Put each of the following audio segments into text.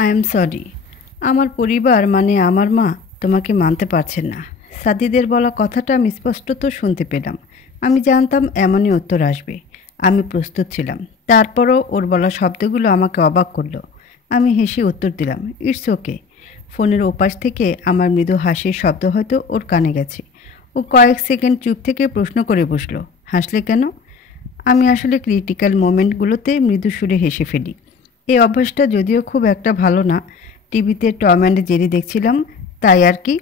I am sorry. আমার পরিবার মানে আমার মা তোমাকে মানতে পারছেন না। সাদিদের বলা কথাটা আমি স্পষ্টত শুনতে পেলাম। আমি জানতাম এমনই উত্তর আসবে। আমি প্রস্তুত ছিলাম। তারপরও ওর বলা শব্দগুলো আমাকে অবাক করলো। আমি হেসে উত্তর দিলাম, ইটস ওকে। ফোনের ওপাশ থেকে আমার মৃদু হাসির শব্দ হয়তো ওর কানে গেছে। ও কয়েক সেকেন্ড চুপ থেকে প্রশ্ন করে বসলো, হাসলে কেন? আমি আসলে ক্রিটিক্যাল মোমেন্টগুলোতে মৃদু সুরে হেসে ফেলি। এই অভ্যাসটা যদিও খুব একটা ভালো না। টিভিতে টম অ্যান্ড জেরি দেখছিলাম, তাই আর কি।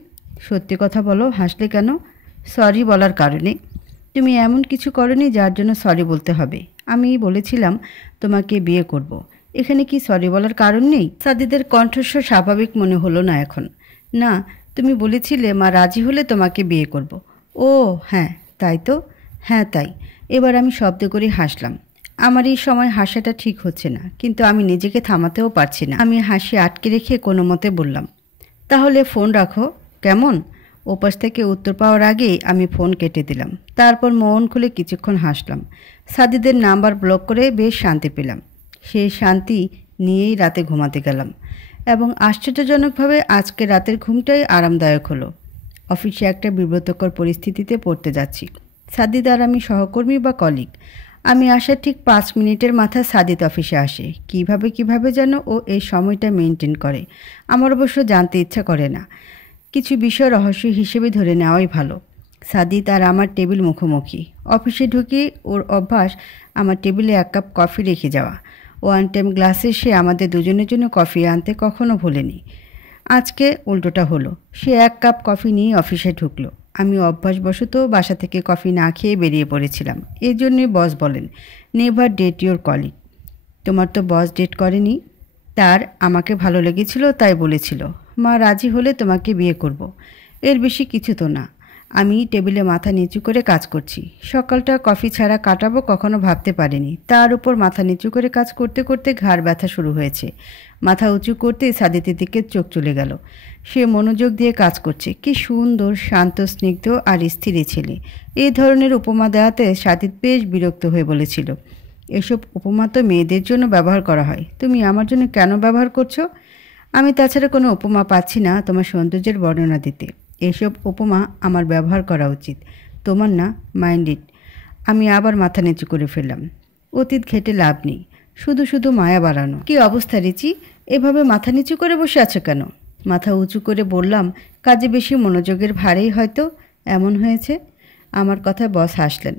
সত্যি কথা বলো, হাসলে কেন? সরি বলার কারণে। তুমি এমন কিছু করনি যার জন্য সরি বলতে হবে। আমি বলেছিলাম তোমাকে বিয়ে করব। এখানে কি সরি বলার কারণ নেই? সাদিদের কণ্ঠস্বর স্বাভাবিক মনে হলো না এখন। না, তুমি বলেছিলে মা রাজি হলে তোমাকে বিয়ে করব। ও হ্যাঁ, তাই তো। হ্যাঁ তাই। এবার আমি শব্দ করে হাসলাম। আমার এই সময় হাসাটা ঠিক হচ্ছে না, কিন্তু আমি নিজেকে থামাতেও পারছি না। আমি হাসি আটকে রেখে কোনো মতে বললাম, তাহলে ফোন রাখো, কেমন? ওপাশ থেকে উত্তর পাওয়ার আগেই আমি ফোন কেটে দিলাম। তারপর মন খুলে কিছুক্ষণ হাসলাম। সাদিদের নাম্বার ব্লক করে বেশ শান্তি পেলাম। সেই শান্তি নিয়েই রাতে ঘুমাতে গেলাম এবং আশ্চর্যজনকভাবে আজকে রাতের ঘুমটাই আরামদায়ক হলো। অফিসে একটা বিব্রতকর পরিস্থিতিতে পড়তে যাচ্ছি। সাদিদ আর আমি সহকর্মী বা কলিগ। আমি আসার ঠিক 5 মিনিটের মাথায় সাদিদ অফিসে আসে। কিভাবে যেন ও এই সময়টা মেনটেন করে আমার অবশ্য জানতে ইচ্ছা করে না। কিছু বিষয় রহস্য হিসেবে ধরে নেওয়াই ভালো। সাদিদ আর আমার টেবিল মুখোমুখি। অফিসে ঢুকে ওর অভ্যাস আমার টেবিলে 1 কাপ কফি রেখে যাওয়া। ওয়ান টাইম গ্লাসে সে আমাদের দুজনের জন্য কফি আনতে কখনো ভোলেনি। আজকে উল্টোটা হলো। সে 1 কাপ কফি নিয়ে অফিসে ঢুকলো। আমি অভ্যাসবশত বাসা থেকে কফি না খেয়ে বেরিয়ে পড়েছিলাম। এই জন্যই বস বলেন, নেভার ডেট ইউর কলিগ। তোমার তো বস ডেট করেনি। তার আমাকে ভালো লেগেছিল, তাই বলেছিল মা রাজি হলে তোমাকে বিয়ে করব। এর বেশি কিছু তো না। আমি টেবিলে মাথা নিচু করে কাজ করছি। সকালটা কফি ছাড়া কাটাবো কখনো ভাবতে পারিনি। তার উপর মাথা নিচু করে কাজ করতে করতে ঘাড় ব্যথা শুরু হয়েছে। মাথা উঁচু করতেই সাদিতের দিকে চোখ চলে গেল। সে মনোযোগ দিয়ে কাজ করছে। কি সুন্দর, শান্ত, স্নিগ্ধ আর স্থির ছেলে। এই ধরনের উপমা দেওয়াতে সাদিত বেশ বিরক্ত হয়ে বলেছিল, এসব উপমা তো মেয়েদের জন্য ব্যবহার করা হয়, তুমি আমার জন্য কেন ব্যবহার করছো? আমি তাছাড়া কোনো উপমা পাচ্ছি না তোমার সৌন্দর্যের বর্ণনা দিতে। এসব উপমা আমার ব্যবহার করা উচিত, তোমার না। Mind it. আমি আবার মাথা নিচু করে ফেললাম। অতীত ঘেটে লাভ নেই, শুধু শুধু মায়া বাড়ানো। কি অবস্থা রিচি, এভাবে মাথা নিচু করে বসে আছো কেন? মাথা উঁচু করে বললাম, কাজে বেশি মনোযোগের ভারেই হয়তো এমন হয়েছে। আমার কথায় বস হাসলেন।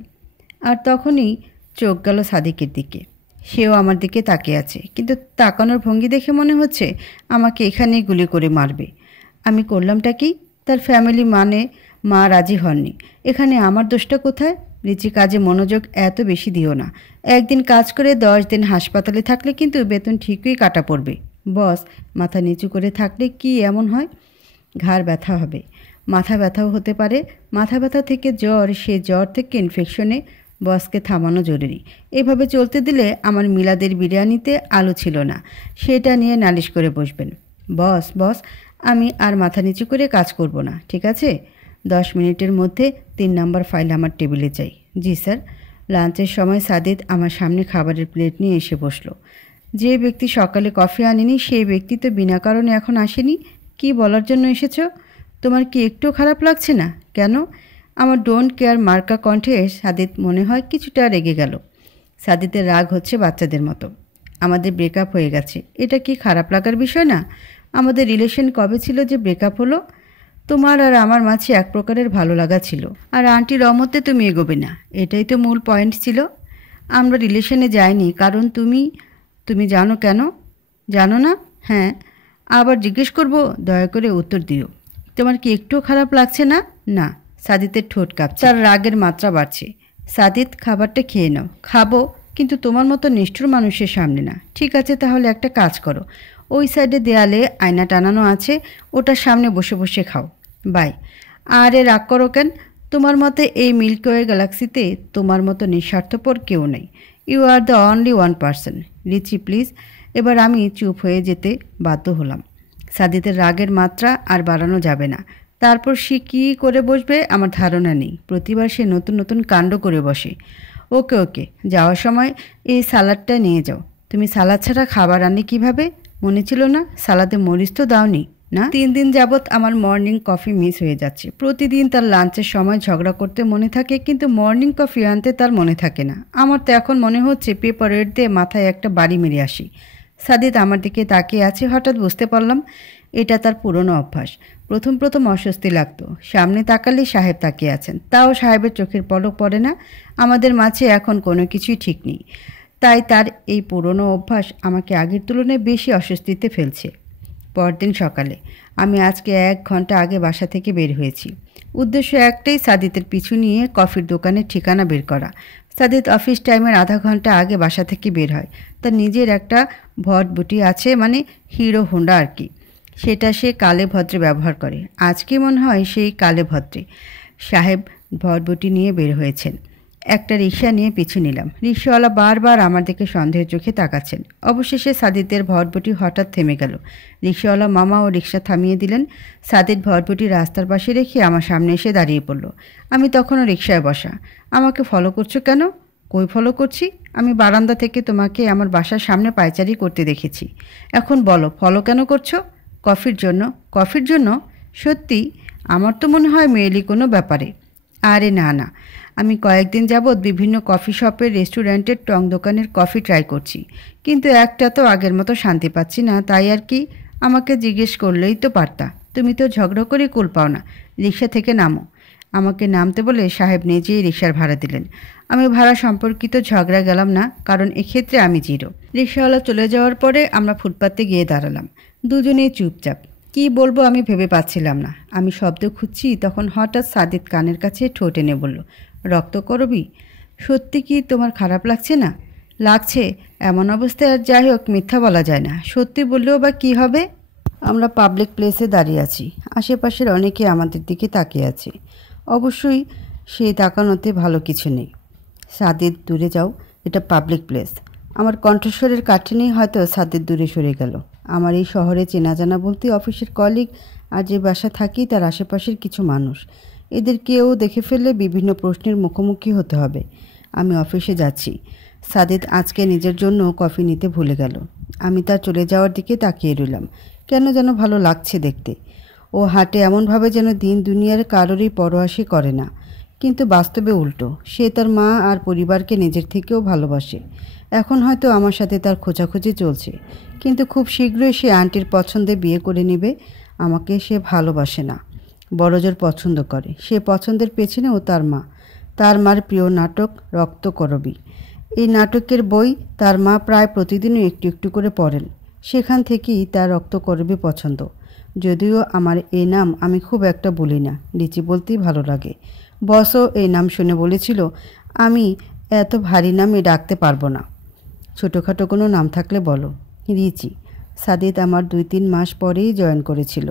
আর তখনই চোখ গেল সাদিকের দিকে। সেও আমার দিকে তাকিয়ে আছে, কিন্তু তাকানোর ভঙ্গি দেখে মনে হচ্ছে আমাকে এখানেই গুলি করে মারবে। আমি করলামটা কি? তার ফ্যামিলি মানে মা রাজি হননি। এখানে আমার দোষটা কোথায়? রিচি, কাজে মনোযোগ এত বেশি দিও না। একদিন কাজ করে 10 দিন হাসপাতালে থাকলে কিন্তু বেতন ঠিকই কাটা পড়বে। বস মাথা নিচু করে থাকলে কি এমন হয়? ঘাড় ব্যথা হবে, মাথা ব্যথাও হতে পারে। মাথা ব্যথা থেকে জ্বর, সে জ্বর থেকে ইনফেকশনে। বসকে থামানো জরুরি। এভাবে চলতে দিলে আমার মিলাদের বিরিয়ানিতে আলু ছিল না, সেটা নিয়ে নালিশ করে বসবেন। বস বস আমি আর মাথা নিচু করে কাজ করব না, ঠিক আছে? 10 মিনিটের মধ্যে 3 নম্বর ফাইল আমার টেবিলে চাই। জি স্যার। লাঞ্চের সময় সাদিদ আমার সামনে খাবারের প্লেট নিয়ে এসে বসলো। যে ব্যক্তি সকালে কফি আনেনি সেই ব্যক্তি তো বিনা কারণে এখন আসেনি। কি বলার জন্য এসেছো? তোমার কি একটু খারাপ লাগছে না? কেন? আমার ডোন্ট কেয়ার মার্কা কণ্ঠে সাদিদ মনে হয় কিছুটা রেগে গেল। সাদিদের রাগ হচ্ছে বাচ্চাদের মতো। আমাদের ব্রেকআপ হয়ে গেছে, এটা কি খারাপ লাগার বিষয় না? আমাদের রিলেশন কবে ছিল যে ব্রেকআপ হলো? তোমার আর আমার মাঝে এক প্রকারের ভালো লাগা ছিল, আর আন্টির রহমতে তুমি এগোবে না, এটাই তো মূল পয়েন্ট ছিল। আমরা রিলেশনে যাইনি কারণ তুমি জানো কেন? জানো না? হ্যাঁ। আবার জিজ্ঞেস করব? দয়া করে উত্তর দিও। তোমার কি একটু খারাপ লাগছে না? না। সাদিতের ঠোঁট কাঁপছে, তার রাগের মাত্রা বাড়ছে। সাদিত, খাবারটা খেয়ে নাও। খাবো, কিন্তু তোমার মতো নিষ্ঠুর মানুষের সামনে না। ঠিক আছে, তাহলে একটা কাজ করো, ওই সাইডে দেয়ালে আয়না টানানো আছে, ওটার সামনে বসে বসে খাও। বাই। আরে রাগ করো কেন? তোমার মতে এই মিল্কওয়ে গ্যালাক্সিতে তোমার মতো নিঃস্বার্থপর কেউ নেই। You are the only one person. Richie please. এবার আমি চুপ হয়ে যেতে বাধ্য হলাম। সাদিতের রাগের মাত্রা আর বাড়ানো যাবে না। তারপর সে কী করে বসবে আমার ধারণা নেই। প্রতিবার সে নতুন নতুন কাণ্ড করে বসে। ওকে, যাওয়ার সময় এই সালাডটা নিয়ে যাও। তুমি সালাদ ছাড়া খাবার আনলে কীভাবে? মনে ছিল না? সালাদে মরিচ তো দাওনি না? 3 দিন যাবৎ আমার মর্নিং কফি মিস হয়ে যাচ্ছে। প্রতিদিন তার লাঞ্চের সময় ঝগড়া করতে মনে থাকে, কিন্তু মর্নিং কফি আনতে তার মনে থাকে না। আমার তো এখন মনে হচ্ছে পেপার ওয়েট দিয়ে মাথায় একটা বাড়ি মেরে আসি। সাদিদ আমার দিকে তাকিয়ে আছে। হঠাৎ বুঝতে পারলাম এটা তার পুরনো অভ্যাস। প্রথম অস্বস্তি লাগতো। সামনে তাকালেই সাহেব তাকিয়ে আছেন, তাও সাহেবের চোখের পলক পড়ে না। আমাদের মাঝে এখন কোনো কিছুই ঠিক নেই, তাই তার এই পুরনো অভ্যাস আমাকে আগের তুলনায় বেশি অস্বস্তিতে ফেলছে। পরদিন সকালে আমি আজকে 1 ঘন্টা আগে বাসা থেকে বের হয়েছি। উদ্দেশ্য একটাই, সাদিতের পিছু নিয়ে কফির দোকানের ঠিকানা বের করা। সাদিত অফিস টাইমের আধা ঘন্টা আগে বাসা থেকে বের হয়। তার নিজের একটা ভটভটি আছে, মানে হিরো হোন্ডা আর কি। সেটা সে কালে ভদ্রে ব্যবহার করে। আজকে মনে হয় সেই কালে ভদ্রে। সাহেব ভটভটি নিয়ে বের হয়েছেন। একটা রিক্সা নিয়ে পিছু নিলাম। রিক্সাওয়ালা বারবার আমার দিকে সন্দেহের চোখে তাকাচ্ছেন। অবশেষে সাদিতের ভটভটি হঠাৎ থেমে গেল। রিক্সাওয়ালা মামাও রিক্সা থামিয়ে দিলেন। সাদিত ভটভটি রাস্তার পাশে রেখে আমার সামনে এসে দাঁড়িয়ে পড়ল। আমি তখনও রিক্সায় বসা। আমাকে ফলো করছো কেন? কই ফলো করছি? আমি বারান্দা থেকে তোমাকে আমার বাসার সামনে পায়চারি করতে দেখেছি। এখন বলো, ফলো কেন করছো? কফির জন্য। কফির জন্য? সত্যি? আমার তো মনে হয় মেয়েলি কোনো ব্যাপারে। আরে না না, আমি কয়েকদিন যাবৎ বিভিন্ন কফি শপের, রেস্টুরেন্টের, টং দোকানের কফি ট্রাই করছি, কিন্তু একটা তো আগের মতো শান্তি পাচ্ছি না। তাই আর কি। আমাকে জিজ্ঞেস করলেই তো পারতা। তুমি তো ঝগড়া করে কুল পাও না। রিক্সা থেকে নামো। আমাকে নামতে বলে সাহেব নিজেই রিক্সার ভাড়া দিলেন। আমি ভাড়া সম্পর্কিত ঝগড়া গেলাম না, কারণ এক্ষেত্রে আমি জিরো। রিক্সাওয়ালা চলে যাওয়ার পরে আমরা ফুটপাতে গিয়ে দাঁড়ালাম। দুজনেই চুপচাপ। কি বলবো আমি ভেবে পাচ্ছিলাম না। আমি শব্দ খুঁজছি, তখন হঠাৎ সাদিত কানের কাছে ঠোঁট এনে বলল, রক্ত করবি? সত্যি কি তোমার খারাপ লাগছে না? লাগছে। এমন অবস্থায় আর যাই হোক, মিথ্যা বলা যায় না। সত্যি বললেও বা কী হবে? আমরা পাবলিক প্লেসে দাঁড়িয়ে আছি। আশেপাশের অনেকে আমাদের দিকে তাকিয়ে আছে। অবশ্যই সেই তাকানোতে ভালো কিছু নেই। সাদিত, দূরে যাও, এটা পাবলিক প্লেস। আমার কণ্ঠস্বরের কাঠিন্যেই হয়তো সাদিত দূরে সরে গেল। আমার এই শহরে চেনা জানা বলতে অফিসের কলিগ আর যে বাসা থাকি তার আশেপাশের কিছু মানুষ। এদের কেউ দেখে ফেললে বিভিন্ন প্রশ্নের মুখোমুখি হতে হবে। আমি অফিসে যাচ্ছি। সাদিত আজকে নিজের জন্য কফি নিতে ভুলে গেল। আমি তার চলে যাওয়ার দিকে তাকিয়ে রইলাম। কেন যেন ভালো লাগছে দেখতে। ও হাঁটে এমনভাবে যেন দিন দুনিয়ার কারোরই পরোয়া করে না, কিন্তু বাস্তবে উল্টো। সে তার মা আর পরিবারকে নিজের থেকেও ভালোবাসে। এখন হয়তো আমার সাথে তার খোঁজাখুঁজি চলছে, কিন্তু খুব শীঘ্রই সে আন্টির পছন্দে বিয়ে করে নেবে। আমাকে সে ভালোবাসে না, বড়জোর পছন্দ করে। সে পছন্দের পেছনেও তার মা। তার মার প্রিয় নাটক রক্তকরবী। এই নাটকের বই তার মা প্রায় প্রতিদিনই একটু একটু করে পড়েন। সেখান থেকেই তার রক্তকরবী পছন্দ। যদিও আমার এই নাম আমি খুব একটা বলি না, লিচি বলতেই ভালো লাগে। বসও এই নাম শুনে বলেছিল আমি এত ভারী নামে ডাকতে পারবো না। ছোটোখাটো কোনো নাম থাকলে বলো। রিচি। সাদিত আমার 2-3 মাস পরেই জয়েন করেছিল।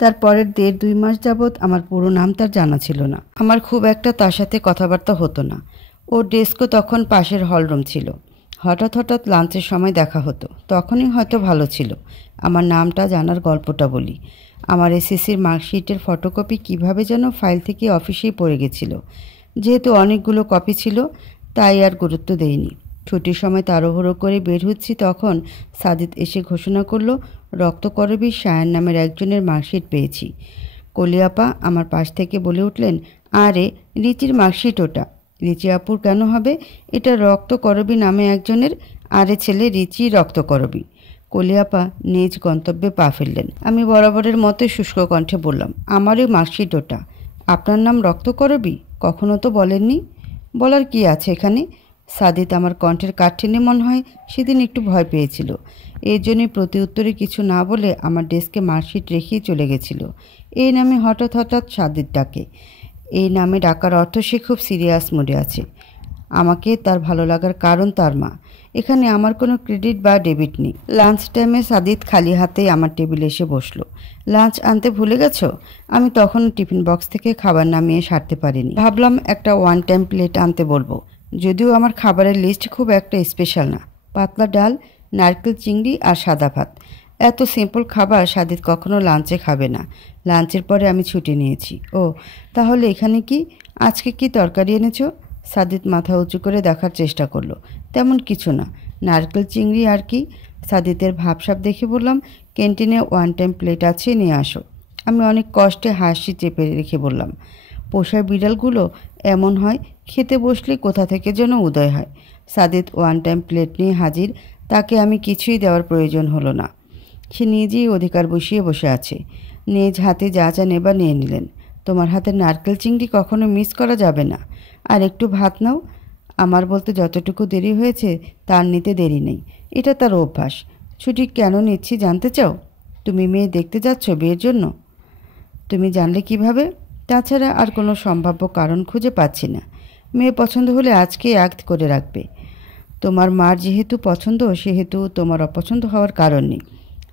তারপরের 1.5-2 মাস যাবৎ আমার পুরো নাম তার জানা ছিল না। আমার খুব একটা তার সাথে কথাবার্তা হতো না। ওর ডেস্কও তখন পাশের হলরুম ছিল। হঠাৎ হঠাৎ লাঞ্চের সময় দেখা হতো, তখনই হয়তো ভালো ছিল। আমার নামটা জানার গল্পটা বলি। আমার এসএসসির মার্কশিটের ফটোকপি কিভাবে যেন ফাইল থেকে অফিসেই পড়ে গেছিল। যেহেতু অনেকগুলো কপি ছিল, তাই আর গুরুত্ব দেইনি। ছুটির সময় তাড়াহুড়ো করে বের হচ্ছি, তখন সাদিত এসে ঘোষণা করলো, রক্তকরবী সায়ান নামের একজনের মার্কশিট পেয়েছি। কলিয়াপা আমার পাশ থেকে বলে উঠলেন, আরে রিচির মার্কশিট ওটা। রিচি আপুর কেন হবে? এটা রক্তকরবী নামে একজনের। আরে ছেলে, রিচি রক্তকরবী। কলিয়াপা নিজ গন্তব্যে পা ফেললেন। আমি বরাবরের মতো শুষ্ক কণ্ঠে বললাম, আমারই মার্কশিট ওটা। আপনার নাম রক্তকরবী? কখনো তো বলেননি। বলার কি আছে এখানে? সাদিত আমার কণ্ঠের কাঠিন্যে মনে হয় সেদিন একটু ভয় পেয়েছিল। এর জন্যই প্রতি উত্তরে কিছু না বলে আমার ডেস্কে মার্কশিট রেখেই চলে গেছিল। এই নামে হঠাৎ হঠাৎ সাদিত ডাকে। এই নামে ডাকার অর্থ সে খুব সিরিয়াস মুডে আছে। আমাকে তার ভালো লাগার কারণ তার মা। এখানে আমার কোনো ক্রেডিট বা ডেবিট নেই। লাঞ্চ টাইমে সাদিত খালি হাতেই আমার টেবিলে এসে বসলো। লাঞ্চ আনতে ভুলে গেছো? আমি তখন টিফিন বক্স থেকে খাবার নামিয়ে সারতে পারিনি। ভাবলাম একটা 1 টাইম প্লেট আনতে বলবো। যদিও আমার খাবারের লিস্ট খুব একটা স্পেশাল না। পাতলা ডাল, নারকেল চিংড়ি আর সাদা ভাত। এত সিম্পল খাবার সাদিত কখনো লাঞ্চে খাবে না। লাঞ্চের পরে আমি ছুটি নিয়েছি। ও তাহলে এখানে কি? আজকে কি তরকারি এনেছো? সাদিত মাথা উঁচু করে দেখার চেষ্টা করলো। তেমন কিছু না, নারকেল চিংড়ি আর কি। সাদিতের ভাবসাব দেখে বললাম, ক্যান্টিনে ওয়ান টাইম প্লেট আছে, নিয়ে আসো। আমি অনেক কষ্টে হাসি চেপে রেখে বললাম, পোষা বিড়ালগুলো এমন হয়, খেতে বসলে কোথা থেকে যেন উদয় হয়। সাদিত ওয়ান টাইম প্লেট নিয়ে হাজির। তাকে আমি কিছুই দেওয়ার প্রয়োজন হলো না। সে নিজেই অধিকার বসিয়ে বসে আছে। নিজ হাতে যা যা নেবার নিয়ে নিলেন। তোমার হাতের নারকেল চিংড়ি কখনো মিস করা যাবে না। আর একটু ভাত নাও। আমার বলতে যতটুকু দেরি হয়েছে তার নিতে দেরি নেই। এটা তার অভ্যাস। ছুটি কেন নিচ্ছি জানতে চাও? তুমি মেয়ে দেখতে যাচ্ছ বিয়ের জন্য? তুমি জানলে কিভাবে? তাছাড়া আর কোনো সম্ভাব্য কারণ খুঁজে পাচ্ছি না। মেয়ে পছন্দ হলে আজকেই অ্যাক্ট করে রাখবে। তোমার মার যেহেতু পছন্দ, সেহেতু তোমার অপছন্দ হওয়ার কারণ নেই।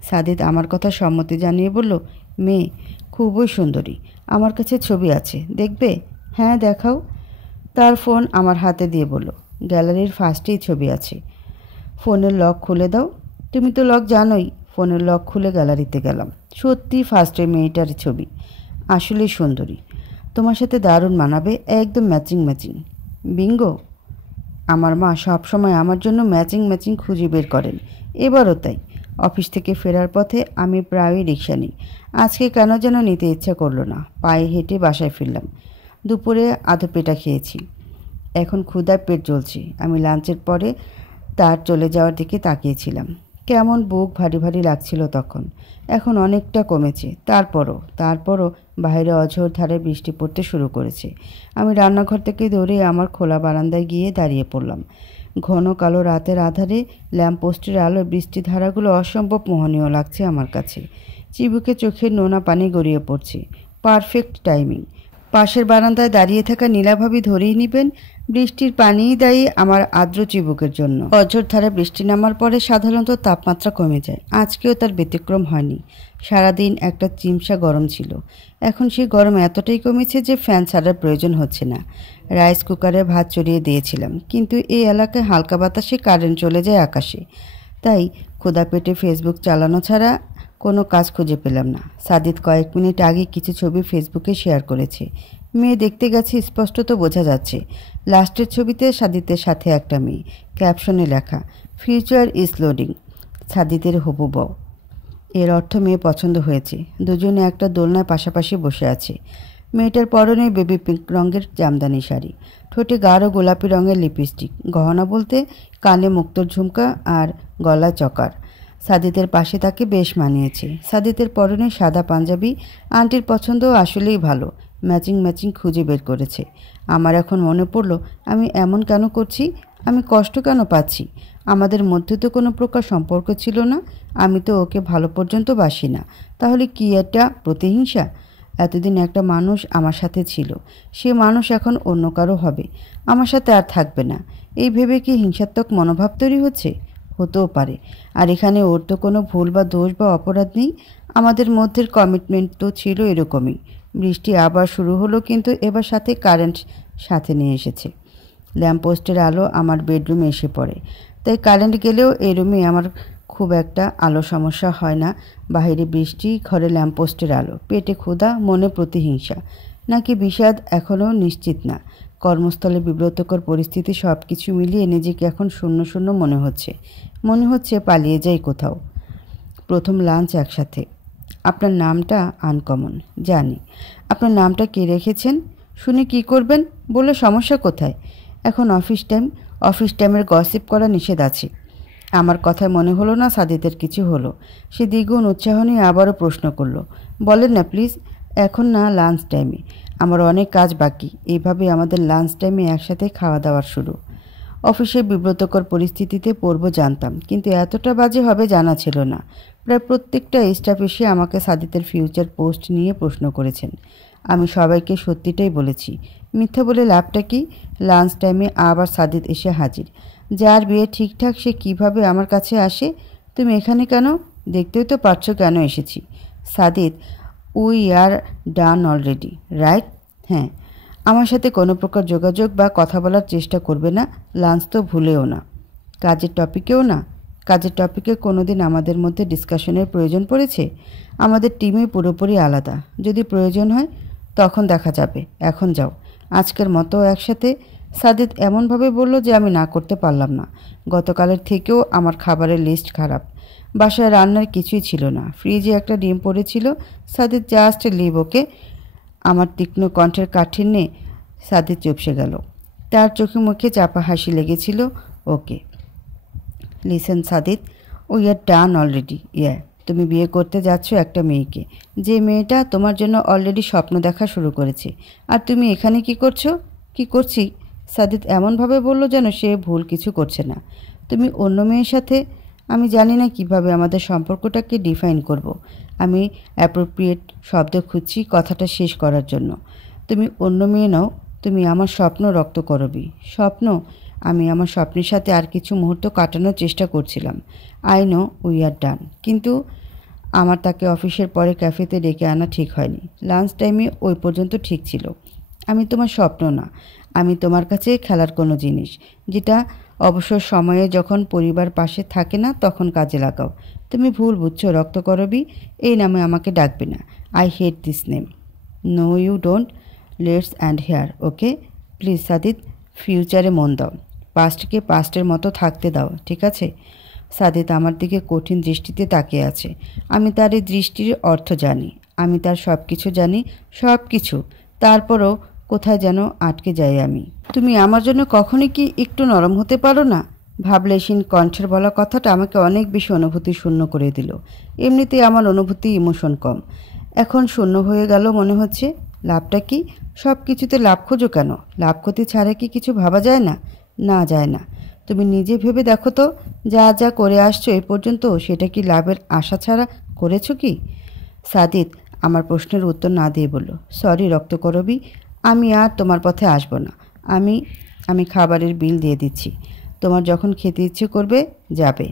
সাদিত আমার কথা সম্মতি জানিয়ে বলল, মেয়ে খুবই সুন্দরী। আমার কাছে ছবি আছে, দেখবে? হ্যাঁ, দেখাও। তার ফোন আমার হাতে দিয়ে বলল, গ্যালারির ফার্স্টেই ছবি আছে। ফোনের লক খুলে দাও। তুমি তো লক জানোই। ফোনের লক খুলে গ্যালারিতে গেলাম। সত্যি ফার্স্টে মেয়েটার ছবি। আসলেই সুন্দরী। তোমার সাথে দারুণ মানাবে, একদম ম্যাচিং ম্যাচিং। বিঙ্গো। আমার মা সবসময় আমার জন্য ম্যাচিং ম্যাচিং খুঁজে বের করেন। এবারও তাই। অফিস থেকে ফেরার পথে আমি প্রায়ই রিক্সা নিই। আজকে কেন যেন নিতে ইচ্ছা করলো না। পায়ে হেঁটে বাসায় ফিরলাম। দুপুরে আধো পেটা খেয়েছি। এখন ক্ষুধায় পেট জ্বলছে। আমি লাঞ্চের পরে তার চলে যাওয়ার দিকে তাকিয়েছিলাম। কেমন বুক ভারী ভারী লাগছিল তখন। এখন অনেকটা কমেছে। তারপরও বাইরে অঝোর ধারে বৃষ্টি পড়তে শুরু করেছে। আমি রান্নাঘর থেকে দৌড়ে আমার খোলা বারান্দায় গিয়ে দাঁড়িয়ে পড়লাম। ঘন কালো রাতের আধারে ল্যাম্পপোস্টের আলো বৃষ্টি ধারাগুলো অসম্ভব মোহনীয় লাগছে আমার কাছে। চিবুকে চোখের নোনা পানি গড়িয়ে পড়ছে। Perfect timing. পাশের বারান্দায় দাঁড়িয়ে থাকা নীলাভাবী ধরেই নিবেন বৃষ্টির পানিই দায়ী আমার আর্দ্র চিবুকের জন্য। অঝোর ধারে বৃষ্টি নামার পরে সাধারণত তাপমাত্রা কমে যায়। আজকেও তার ব্যতিক্রম হয়নি। সারাদিন একটা চিমসা গরম ছিল। এখন সেই গরম এতটাই কমেছে যে ফ্যান ছাড়ার প্রয়োজন হচ্ছে না। রাইস কুকারে ভাত চড়িয়ে দিয়েছিলাম, কিন্তু এই এলাকায় হালকা বাতাসে কারেন্ট চলে যায় আকাশে। তাই ক্ষুধা পেটে ফেসবুক চালানো ছাড়া কোনো কাজ খুঁজে পেলাম না। সাদিত কয়েক মিনিট আগে কিছু ছবি ফেসবুকে শেয়ার করেছে। মেয়ে দেখতে গেছে, স্পষ্টত বোঝা যাচ্ছে। লাস্টের ছবিতে সাদিতের সাথে একটা মেয়ে। ক্যাপশনে লেখা, ফিউচার ইজ লোডিং। সাদিতের হবু বউ। এর অর্থ মেয়ে পছন্দ হয়েছে। দুজনে একটা দোলনায় পাশাপাশি বসে আছে। মেয়েটার পরনে বেবি পিঙ্ক রঙের জামদানি শাড়ি, ঠোঁটে গাঢ় গোলাপি রঙের লিপস্টিক, গহনা বলতে কানে মুক্তোর ঝুমকা আর গলায় চকার। সাদিতের পাশে তাকে বেশ মানিয়েছে। সাদিতের পরনে সাদা পাঞ্জাবি। আন্টির পছন্দ আসলেই ভালো। ম্যাচিং ম্যাচিং খুঁজে বের করেছে। আমার এখন মনে পড়ল, আমি এমন কেন করছি? আমি কষ্ট কেন পাচ্ছি? আমাদের মধ্যে তো কোনো প্রকার সম্পর্ক ছিল না। আমি তো ওকে ভালো পর্যন্ত বাসি না। তাহলে কি এটা প্রতিহিংসা? এতদিন একটা মানুষ আমার সাথে ছিল, সে মানুষ এখন অন্য কারো হবে, আমার সাথে আর থাকবে না। এই ভেবে কি হিংসাত্মক মনোভাব তৈরি হচ্ছে? হতেও পারে। আর এখানে ওর তো কোনো ভুল বা দোষ বা অপরাধ নেই। আমাদের মধ্যের কমিটমেন্ট তো ছিল এরকমই। বৃষ্টি আবার শুরু হলো, কিন্তু এবার সাথে কারেন্ট সাথে নিয়ে এসেছে। ল্যাম্পপোস্টের আলো আমার বেডরুমে এসে পড়ে। তাই কারেন্ট গেলেও এই রুমে আমার খুব একটা আলো সমস্যা হয় না। বাইরে বৃষ্টি, ঘরে ল্যাম্পপোস্টের আলো। পেটে ক্ষুধা, মনে প্রতিহিংসা, নাকি বিষাদ এখনও নিশ্চিত না। কর্মস্থলে বিব্রতকর পরিস্থিতি, সব কিছু মিলিয়ে নিজেকে এখন শূন্য শূন্য মনে হচ্ছে পালিয়ে যাই কোথাও। প্রথম লাঞ্চ একসাথে। আপনার নামটা আনকমন, জানি। আপনার নামটা কে রেখেছেন? শুনে কি করবেন? বলে সমস্যা কোথায়? এখন অফিস টাইমের গসিপ করা নিষেধ আছে। আমার কথায় মনে হলো না সাদিতের কিছু হলো। সে দ্বিগুণ উৎসাহ নিয়ে আবারও প্রশ্ন করলো, বলেন না প্লিজ। এখন না, লাঞ্চ টাইমে। আমার অনেক কাজ বাকি। এইভাবে আমাদের লাঞ্চ টাইমে একসাথে খাওয়া দাওয়ার শুরু। অফিসের বিব্রতকর পরিস্থিতিতে পড়ব জানতাম, কিন্তু এতটা বাজে হবে জানা ছিল না। প্রায় প্রত্যেকটা স্টাফ এসে আমাকে সাদিতের ফিউচার পোস্ট নিয়ে প্রশ্ন করেছেন। আমি সবাইকে সত্যিটাই বলেছি। মিথ্যা বলে লাভটা কি? লাঞ্চ টাইমে আবার সাদিত এসে হাজির। যার বিয়ে ঠিকঠাক, সে কিভাবে আমার কাছে আসে? তুমি এখানে কেন? দেখতেই তো পারছো কেন এসেছি। Sadit, we are done already, right? হ্যাঁ। আমার সাথে কোনো প্রকার যোগাযোগ বা কথা বলার চেষ্টা করবে না। লাঞ্চ তো ভুলেও না। কাজের টপিকেও না। কাজের টপিকে কোনো দিন আমাদের মধ্যে ডিসকাশনের প্রয়োজন পড়েছে? আমাদের টিমে পুরোপুরি আলাদা। যদি প্রয়োজন হয় তখন দেখা যাবে। এখন যাও। আজকের মতো একসাথে। সাদিত এমনভাবে বলল যে আমি না করতে পারলাম না। গতকালের থেকেও আমার খাবারের লিস্ট খারাপ। বাসায় রান্নার কিছুই ছিল না, ফ্রিজে একটা ডিম পড়েছিল। সাদিদ জাস্ট লিভ ওকে। আমার তীক্ষ্ণ কণ্ঠের কাঠিন্যে সাদিদ চুপসে গেল। তার চোখে মুখে চাপা হাসি লেগেছিল। ওকে listen Sadid, we are done already. তুমি বিয়ে করতে যাচ্ছ একটা মেয়েকে, যে মেয়েটা তোমার জন্য অলরেডি স্বপ্ন দেখা শুরু করেছে। আর তুমি এখানে কি করছো? কি করছি? সাদিদ এমনভাবে বলল যেন সে ভুল কিছু করছে না। তুমি অন্য মেয়ের সাথে। আমি জানি না কিভাবে আমাদের সম্পর্কটাকে ডিফাইন করব। আমি অ্যাপ্রোপ্রিয়েট শব্দ খুঁজছি কথাটা শেষ করার জন্য। তুমি অন্য মেয়ে নও, তুমি আমার স্বপ্ন রক্তকরবী। স্বপ্ন? আমি আমার স্বপ্নের সাথে আর কিছু মুহূর্ত কাটানোর চেষ্টা করছিলাম। আই নো উই আর ডান, কিন্তু আমার তাকে অফিসের পরে ক্যাফেতে ডেকে আনা ঠিক হয়নি। লাঞ্চ টাইমে ওই পর্যন্ত ঠিক ছিল। আমি তোমার স্বপ্ন না, আমি তোমার কাছে খেলার কোনো জিনিস, যেটা অবসর সময়ে যখন পরিবার পাশে থাকে না তখন কাজে লাগাও। তুমি ভুল বুঝছো রক্তকরবী, এই নামে আমাকে ডাকবে না। I hate this name. No you don't. Let's end here, okay? Please Sadid, ফিউচারে মন দাও, পাস্টকে পাস্টের মতো থাকতে দাও, ঠিক আছে? সাদিদ আমার দিকে কঠিন দৃষ্টিতে তাকিয়ে আছে। আমি তার এই দৃষ্টির অর্থ জানি, আমি তার সব কিছু জানি, সব কিছু। তারপরও কোথায় যেন আটকে যাই আমি। তুমি আমার জন্য কখনই কি একটু নরম হতে পারো না? ভাবলেশীন কণ্ঠের বলা কথাটা আমাকে অনেক বেশি অনুভূতি শূন্য করে দিল। এমনিতেই আমার অনুভূতি ইমোশন কম, এখন শূন্য হয়ে গেল মনে হচ্ছে। লাভটা কি? সব কিছুতে লাভ খোঁজো কেন? লাভ ক্ষতি ছাড়া কি কিছু ভাবা যায় না? না, যায় না। তুমি নিজে ভেবে দেখো তো, যা যা করে আসছো এ পর্যন্ত, সেটা কি লাভের আশা ছাড়া করেছো কি? সাদিদ আমার প্রশ্নের উত্তর না দিয়ে বলল, সরি রক্তকরবী, আমি আর তোমার পথে আসব না। আমি আমি খাবারের বিল দিয়ে দিচ্ছি। তোমার যখন খেতে ইচ্ছে করবে যাবে।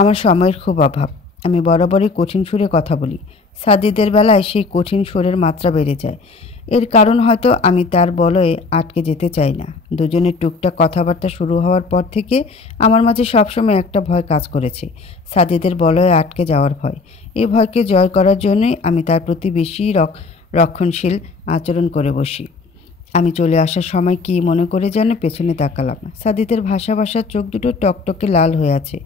আমার সময়ের খুব অভাব। আমি বরাবরই কঠিন সুরে কথা বলি। সাদিদের বেলায় সেই কঠিন সুরের মাত্রা বেড়ে যায়। এর কারণ হয়তো আমি তার বলয়ে আটকে যেতে চাই না। দুজনের টুকটাক কথাবার্তা শুরু হওয়ার পর থেকে আমার মাঝে সবসময় একটা ভয় কাজ করেছে, সাদিদের বলয়ে আটকে যাওয়ার ভয়। এই ভয়কে জয় করার জন্যই আমি তার প্রতি বেশি রক্ষণশীল আচরণ করে বসি। আমি চলে আসার সময় কি মনে করে যেন পেছনে তাকালাম। সাদিদের ভাষা ভাষার চোখ দুটো টকটকে লাল হয়ে আছে।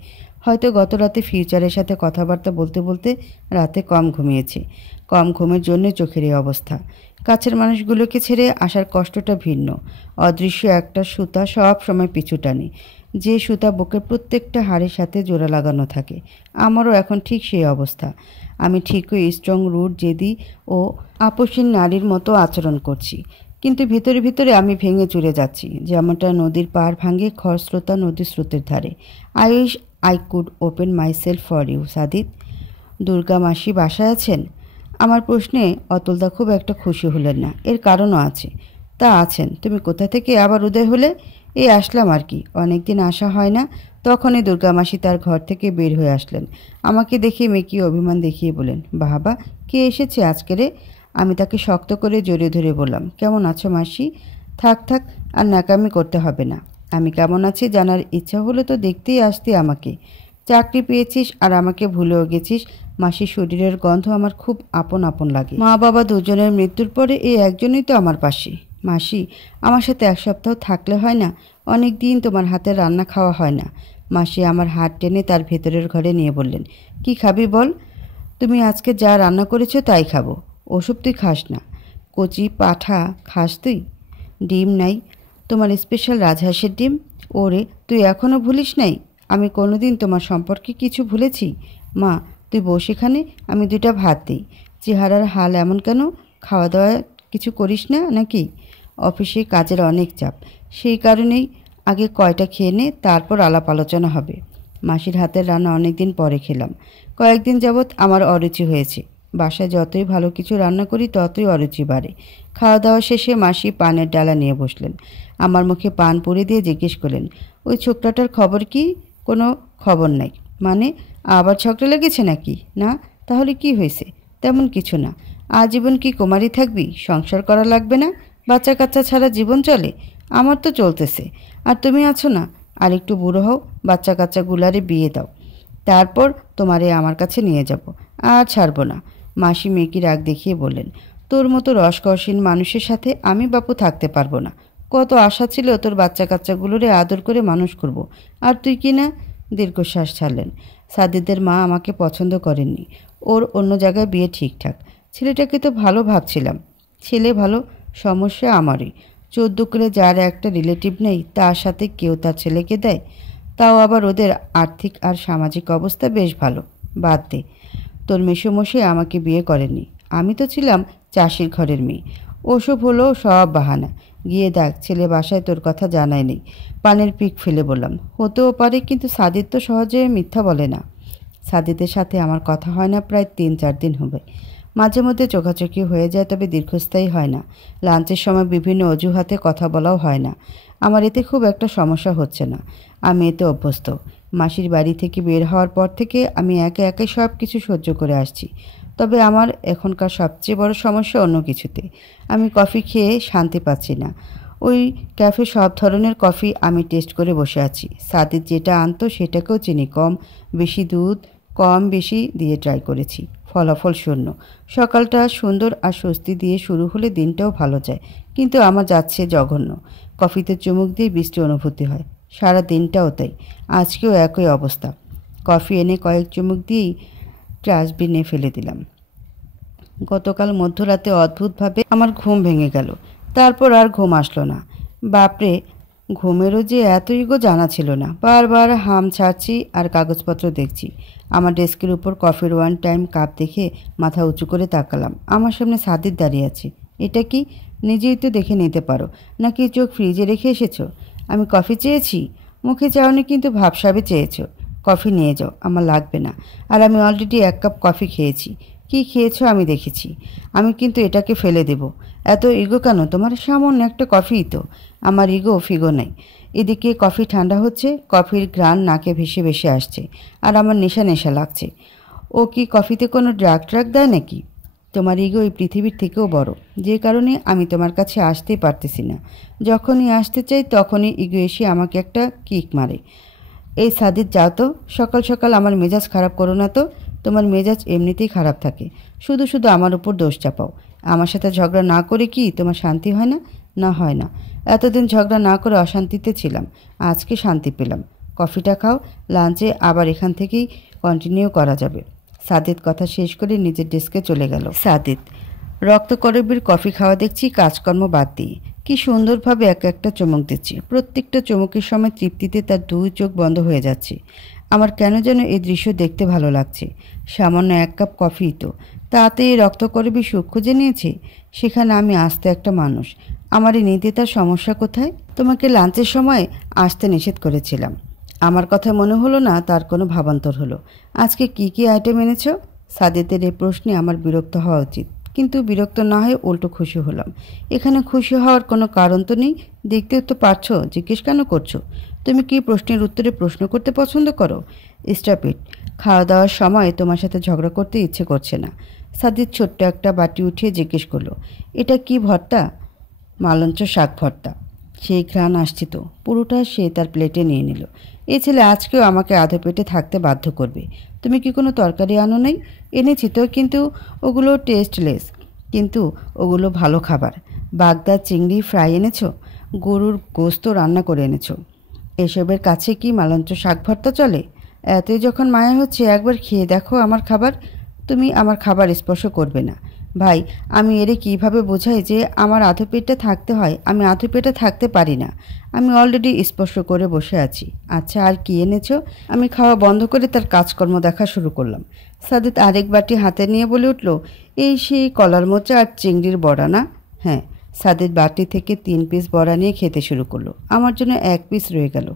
হয়তো গত রাতে ফিউচারের সাথে কথাবার্তা বলতে বলতে রাতে কম ঘুমিয়েছে। কম ঘুমের জন্য চোখের এই অবস্থা। কাছের মানুষগুলোকে ছেড়ে আসার কষ্টটা ভিন্ন। অদৃশ্য একটা সুতা সব সময় পিছু টানে, যে সুতা বুকের প্রত্যেকটা হাড়ের সাথে জোড়া লাগানো থাকে। আমারও এখন ঠিক সেই অবস্থা। আমি ঠিকই স্ট্রং রুট, জেদি ও আপসীন নারীর মতো আচরণ করছি, কিন্তু ভিতরে ভিতরে আমি ভেঙে চুরে যাচ্ছি, যেমনটা নদীর পাড় ভাঙে খরস্রোতা নদীর স্রোতের ধারে। I wish I could open myself for you. Sadid, Durga মাসি বাসায় আছেন? আমার প্রশ্নে অতুলদা খুব একটা খুশি হলেন না। এর কারণও আছে। তা আছেন। তুমি কোথা থেকে আবার উদয় হলে? এই আসলাম আর কি, অনেকদিন আসা হয় না। তখনই দুর্গা মাসি তার ঘর থেকে বের হয়ে আসলেন। আমাকে দেখে মেকি অভিমান দেখিয়ে বলেন, বাবা, কে এসেছে আজকে রে? আমি তাকে শক্ত করে জড়িয়ে ধরে বললাম, কেমন আছো মাসি? থাক থাক, আর ন্যাকামি করতে হবে না। আমি কেমন আছি জানার ইচ্ছা হলে তো দেখতেই আসতি আমাকে। চাকরি পেয়েছিস আর আমাকে ভুলেও গেছিস। মাসির শরীরের গন্ধ আমার খুব আপন আপন লাগে। মা বাবা দুজনের মৃত্যুর পরে এই একজনই তো আমার পাশে। মাসি, আমার সাথে এক সপ্তাহ থাকলে হয় না? অনেক দিন তোমার হাতের রান্না খাওয়া হয় না। মাসি আমার হাত টেনে তার ভেতরের ঘরে নিয়ে বললেন, কি খাবি বল? তুমি আজকে যা রান্না করেছো তাই খাবো। ওসব তুই খাস না। কচি পাঠা খাস তুই? ডিম নাই? তোমার স্পেশাল রাজহাঁসের ডিম? ওরে, তুই এখনও ভুলিস নাই? আমি কোনোদিন তোমার সম্পর্কে কিছু ভুলেছি? মা, তুই বস এখানে, আমি 2টা ভাত দিই। চেহারার হাল এমন কেন? খাওয়া দাওয়া কিছু করিস না নাকি? অফিসে কাজের অনেক চাপ, সেই কারণেই আগে কয়টা খেয়ে নে, তারপর আলাপ আলোচনা হবে। মাসির হাতের রান্না অনেক দিন পরে খেলাম। কয়েকদিন যাবৎ আমার অরুচি হয়েছে। বাসায় যতই ভালো কিছু রান্না করি ততই অরুচি বাড়ে। খাওয়া দাওয়া শেষে মাসি পানের ডালা নিয়ে বসলেন। আমার মুখে পান পুড়ে দিয়ে জিজ্ঞেস করলেন, ওই ছোকরাটার খবর কি? কোনো খবর নাই মানে? আবার ঝগড়া লেগেছে নাকি? না, তাহলে কি হয়েছে? তেমন কিছু না। আজীবন কি কুমারী থাকবি? সংসার করা লাগবে না? বাচ্চা কাচ্চা ছাড়া জীবন চলে? আমার তো চলতেছে। আর তুমি আছো না, আর একটু বুড়ো হও, বাচ্চা কাচ্চাগুলারে বিয়ে দাও, তারপর তোমারে আমার কাছে নিয়ে যাব। আর ছাড়ব না। মাসি মেয়েকে রাগ দেখিয়ে বললেন, তোর মতো রসকসীন মানুষের সাথে আমি বাপু থাকতে পারবো না। কত আশা ছিল তোর বাচ্চা কাচ্চাগুলোরে আদর করে মানুষ করব, আর তুই কি না? দীর্ঘশ্বাস ছাড়লেন। সাদিদের মা আমাকে পছন্দ করেননি। ওর অন্য জায়গায় বিয়ে ঠিকঠাক। ছেলেটাকে তো ভালো ভাবছিলাম। ছেলে ভালো, সমস্যা আমারই। 14 করে যার একটা রিলেটিভ নেই তার সাথে কেউ তার ছেলেকে দেয়, তাও আবার ওদের আর্থিক আর সামাজিক অবস্থা বেশ ভালো। বাদ দে, তোর মেসোমশাই আমাকে বিয়ে করেননি। আমি তো ছিলাম চাষির ঘরের মেয়ে। ওসব হলো সব বাহানা। গিয়ে দেখ, ছেলে বাসায় তোর কথা জানায় নেই। পানের পিক ফেলে বললাম। হতেও পারে, কিন্তু সাদিদ তো সহজে মিথ্যা বলে না। সাদিদের সাথে আমার কথা হয় না প্রায় 3-4 দিন হবে। মাঝে মধ্যে চোখাচোখি হয়ে যায়, তবে দীর্ঘস্থায়ী হয় না। লাঞ্চের সময় বিভিন্ন অজুহাতে কথা বলাও হয় না। আমার এতে খুব একটা সমস্যা হচ্ছে না। আমি এতে অভ্যস্ত। মাসির বাড়ি থেকে বের হওয়ার পর থেকে আমি একে একে সব কিছু সহ্য করে আসছি। তবে আমার এখনকার সবচেয়ে বড় সমস্যা অন্য কিছুতে। আমি কফি খেয়ে শান্তি পাচ্ছি না। ওই ক্যাফে সব ধরনের কফি আমি টেস্ট করে বসে আছি। সাদিদ যেটা আনতো সেটাকেও চিনি কম বেশি দুধ কম বেশি দিয়ে ট্রাই করেছি। ফলাফল শূন্য। সকালটা সুন্দর আর স্বস্তি দিয়ে শুরু হলে দিনটাও ভালো যায়, কিন্তু আমার যাচ্ছে জঘন্য। কফিতে চুমুক দিয়ে বৃষ্টি অনুভূতি হয়। সারা দিনটাও তাই। আজকেও একই অবস্থা। কফি এনে কয়েক চুমুক দিয়েই ডাস্টবিনে ফেলে দিলাম। গতকাল মধ্যরাতে অদ্ভুতভাবে আমার ঘুম ভেঙে গেল। তারপর আর ঘুম আসলো না। বাপরে, ঘুমেরও যে এত ইগো জানা ছিল না। বারবার হাম ছাড়ছি আর কাগজপত্র দেখছি। আমার ডেস্কের উপর কফির 1 টাইম কাপ দেখে মাথা উঁচু করে তাকালাম। আমার সামনে সাদিদ দাঁড়িয়ে আছে। এটা কি? নিজেই তো দেখে নিতে পারো, নাকি চোখ ফ্রিজে রেখে এসেছো? আমি কফি চেয়েছি? মুখে চাওনি, কিন্তু ভাবসাবে চেয়েছো। কফি নিয়ে যাও, আমার লাগবে না। আর আমি অলরেডি 1 কাপ কফি খেয়েছি। কি খেয়েছো আমি দেখেছি। আমি কিন্তু এটাকে ফেলে দেব। এত ইগো কেন তোমার? সামান্য একটা কফিই তো। আমার ইগো ফিগো নেই। এদিকে কফি ঠান্ডা হচ্ছে, কফির ঘ্রাণ নাকে ভেসে ভেসে আসছে, আর আমার নেশা নেশা লাগছে। ও কি কফিতে কোনো ড্রাগ দেয় নাকি? তোমার ইগো এই পৃথিবীর থেকেও বড়, যে কারণে আমি তোমার কাছে আসতেই পারতেছি না। যখনই আসতে চাই তখনই ইগো এসে আমাকে একটা কিক মারে। এই সাদিদ, যাও তো। সকাল সকাল আমার মেজাজ খারাপ করো না তো। তোমার মেজাজ এমনিতেই খারাপ থাকে, শুধু শুধু আমার উপর দোষ চাপাও। আমার সাথে ঝগড়া না করে কি তোমার শান্তি হয় না? না, হয় না। এতদিন ঝগড়া না করে অশান্তিতে ছিলাম, আজকে শান্তি পেলাম। কফিটা খাও, লাঞ্চে আবার এখান থেকেই কন্টিনিউ করা যাবে। সাদিদ কথা শেষ করে নিজের ডেস্কে চলে গেল। সাদিদ রক্তকরবীর কফি খাওয়া দেখছি কাজকর্ম বাদ দিয়ে। কি সুন্দরভাবে এক একটা চমক দিচ্ছে। প্রত্যেকটা চমকের সময় তৃপ্তিতে তার 2 চোখ বন্ধ হয়ে যাচ্ছে। আমার কেন যেন এই দৃশ্য দেখতে ভালো লাগছে। সামান্য 1 কাপ কফি তো, তাতে রক্তকরবী সুখ খুঁজে নিয়েছে। সেখানে আমি আসতে একটা মানুষ। আমার এই নির্দ্বিধার সমস্যা কোথায়? তোমাকে লাঞ্চের সময় আসতে নিষেধ করেছিলাম। আমার কথা মনে হলো না তার কোনো ভাবান্তর হলো। আজকে কি কি আইটেম এনেছো? সাদিদের এই প্রশ্নে আমার বিরক্ত হওয়া উচিত, কিন্তু বিরক্ত না হয়ে উল্টো খুশি হলাম। এখানে খুশি হওয়ার কোনো কারণ তো নেই। দেখতেও তো পারছো, জিজ্ঞেস কেন করছো? তুমি কি প্রশ্নের উত্তরে প্রশ্ন করতে পছন্দ করো? Stop it. খাওয়া দাওয়ার সময় তোমার সাথে ঝগড়া করতে ইচ্ছে করছে না। সাদিদ ছোট্ট একটা বাটি উঠিয়ে জিজ্ঞেস করলো, এটা কি ভর্তা? মালঞ্চ শাক ভর্তা। সেই ঘ্রাণ আসছে তো। পুরোটা সে তার প্লেটে নিয়ে নিল। এই ছেলে আজকেও আমাকে আধো পেটে থাকতে বাধ্য করবে। তুমি কি কোনো তরকারি আনো নাই? এনেছি তো, কিন্তু ওগুলো টেস্টলেস। কিন্তু ওগুলো ভালো খাবার। বাগদা চিংড়ি ফ্রাই এনেছো? গরুর গোস্ত রান্না করে এনেছো? এসবের কাছে কি মালঞ্চ শাক ভর্তা চলে? এতই যখন মায়া হচ্ছে একবার খেয়ে দেখো আমার খাবার। তুমি আমার খাবার স্পর্শ করবে না। ভাই, আমি এরে কিভাবে বোঝাই যে আমার আধো পেটে থাকতে হয়? আমি আধো পেটে থাকতে পারি না। আমি অলরেডি স্পর্শ করে বসে আছি। আচ্ছা, আর কি এনেছো? আমি খাওয়া বন্ধ করে তার কাজকর্ম দেখা শুরু করলাম। সাদিদ আরেক বাটি হাতে নিয়ে বলে উঠল, এই সেই কলার মোচা আর চিংড়ির বড়া না? হ্যাঁ। সাদিদ বাটি থেকে 3 পিস বড়া নিয়ে খেতে শুরু করলো। আমার জন্য 1 পিস রয়ে গেল।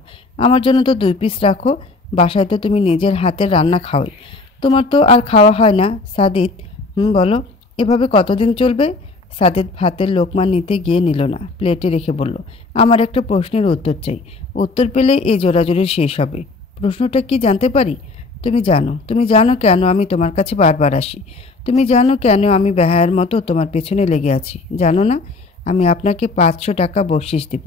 আমার জন্য তো 2 পিস রাখো। বাসায় তো তুমি নিজের হাতের রান্না খাওয়াই। তোমার তো আর খাওয়া হয় না। সাদিদ, বলো, এভাবে কতদিন চলবে? সাদিদ ভাতের লোকমা নিতে গিয়ে নিল না, প্লেটে রেখে বলল, আমার একটা প্রশ্নের উত্তর চাই। উত্তর পেলে এই জোরাজোরি শেষ হবে। প্রশ্নটা কি জানতে পারি? তুমি জানো কেন আমি তোমার কাছে বারবার আসি? তুমি জানো কেন আমি বেহায়ার মতো তোমার পেছনে লেগে আছি? জানো না? আমি আপনাকে 500 টাকা বকশিশ দিব।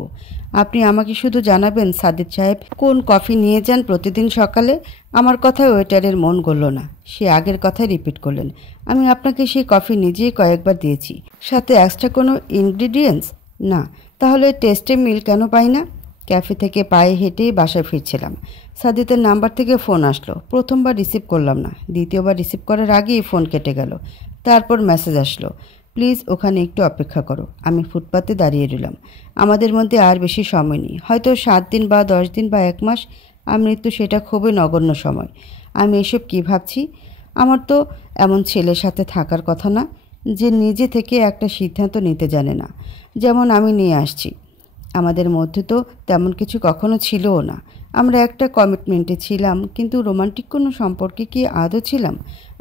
আপনি আমাকে শুধু জানাবেন সাদিদ সাহেব কোন কফি নিয়ে যান প্রতিদিন সকালে। আমার কথায় ওয়েটারের মন গড়ল না। সে আগের কথাই রিপিট করলেন। আমি আপনাকে সেই কফি নিজেই কয়েকবার দিয়েছি। সাথে এক্সট্রা কোনো ইনগ্রিডিয়েন্টস? না। তাহলে টেস্টে মিল কেন পাই না? ক্যাফে থেকে পায়ে হেঁটেই বাসায় ফিরছিলাম। সাদিতের নাম্বার থেকে ফোন আসলো। প্রথমবার রিসিভ করলাম না, দ্বিতীয়বার রিসিভ করার আগেই ফোন কেটে গেল। তারপর মেসেজ আসলো, প্লিজ ওখানে একটু অপেক্ষা করো। আমি ফুটপাতে দাঁড়িয়ে রইলাম। আমাদের মধ্যে আর বেশি সময় নেই, হয়তো 7 দিন বা 10 দিন বা 1 মাস। আমৃত্যু সেটা খুবই নগণ্য সময়। আমি এসব কী ভাবছি? আমার তো এমন ছেলের সাথে থাকার কথা না, যে নিজে থেকে একটা সিদ্ধান্ত নিতে জানে না, যেমন আমি নিয়ে আসছি। আমাদের মধ্যে তো তেমন কিছু কখনো ছিলও না। আমরা একটা কমিটমেন্টে ছিলাম, কিন্তু রোমান্টিক কোনো সম্পর্কে কি আদৌ ছিলাম?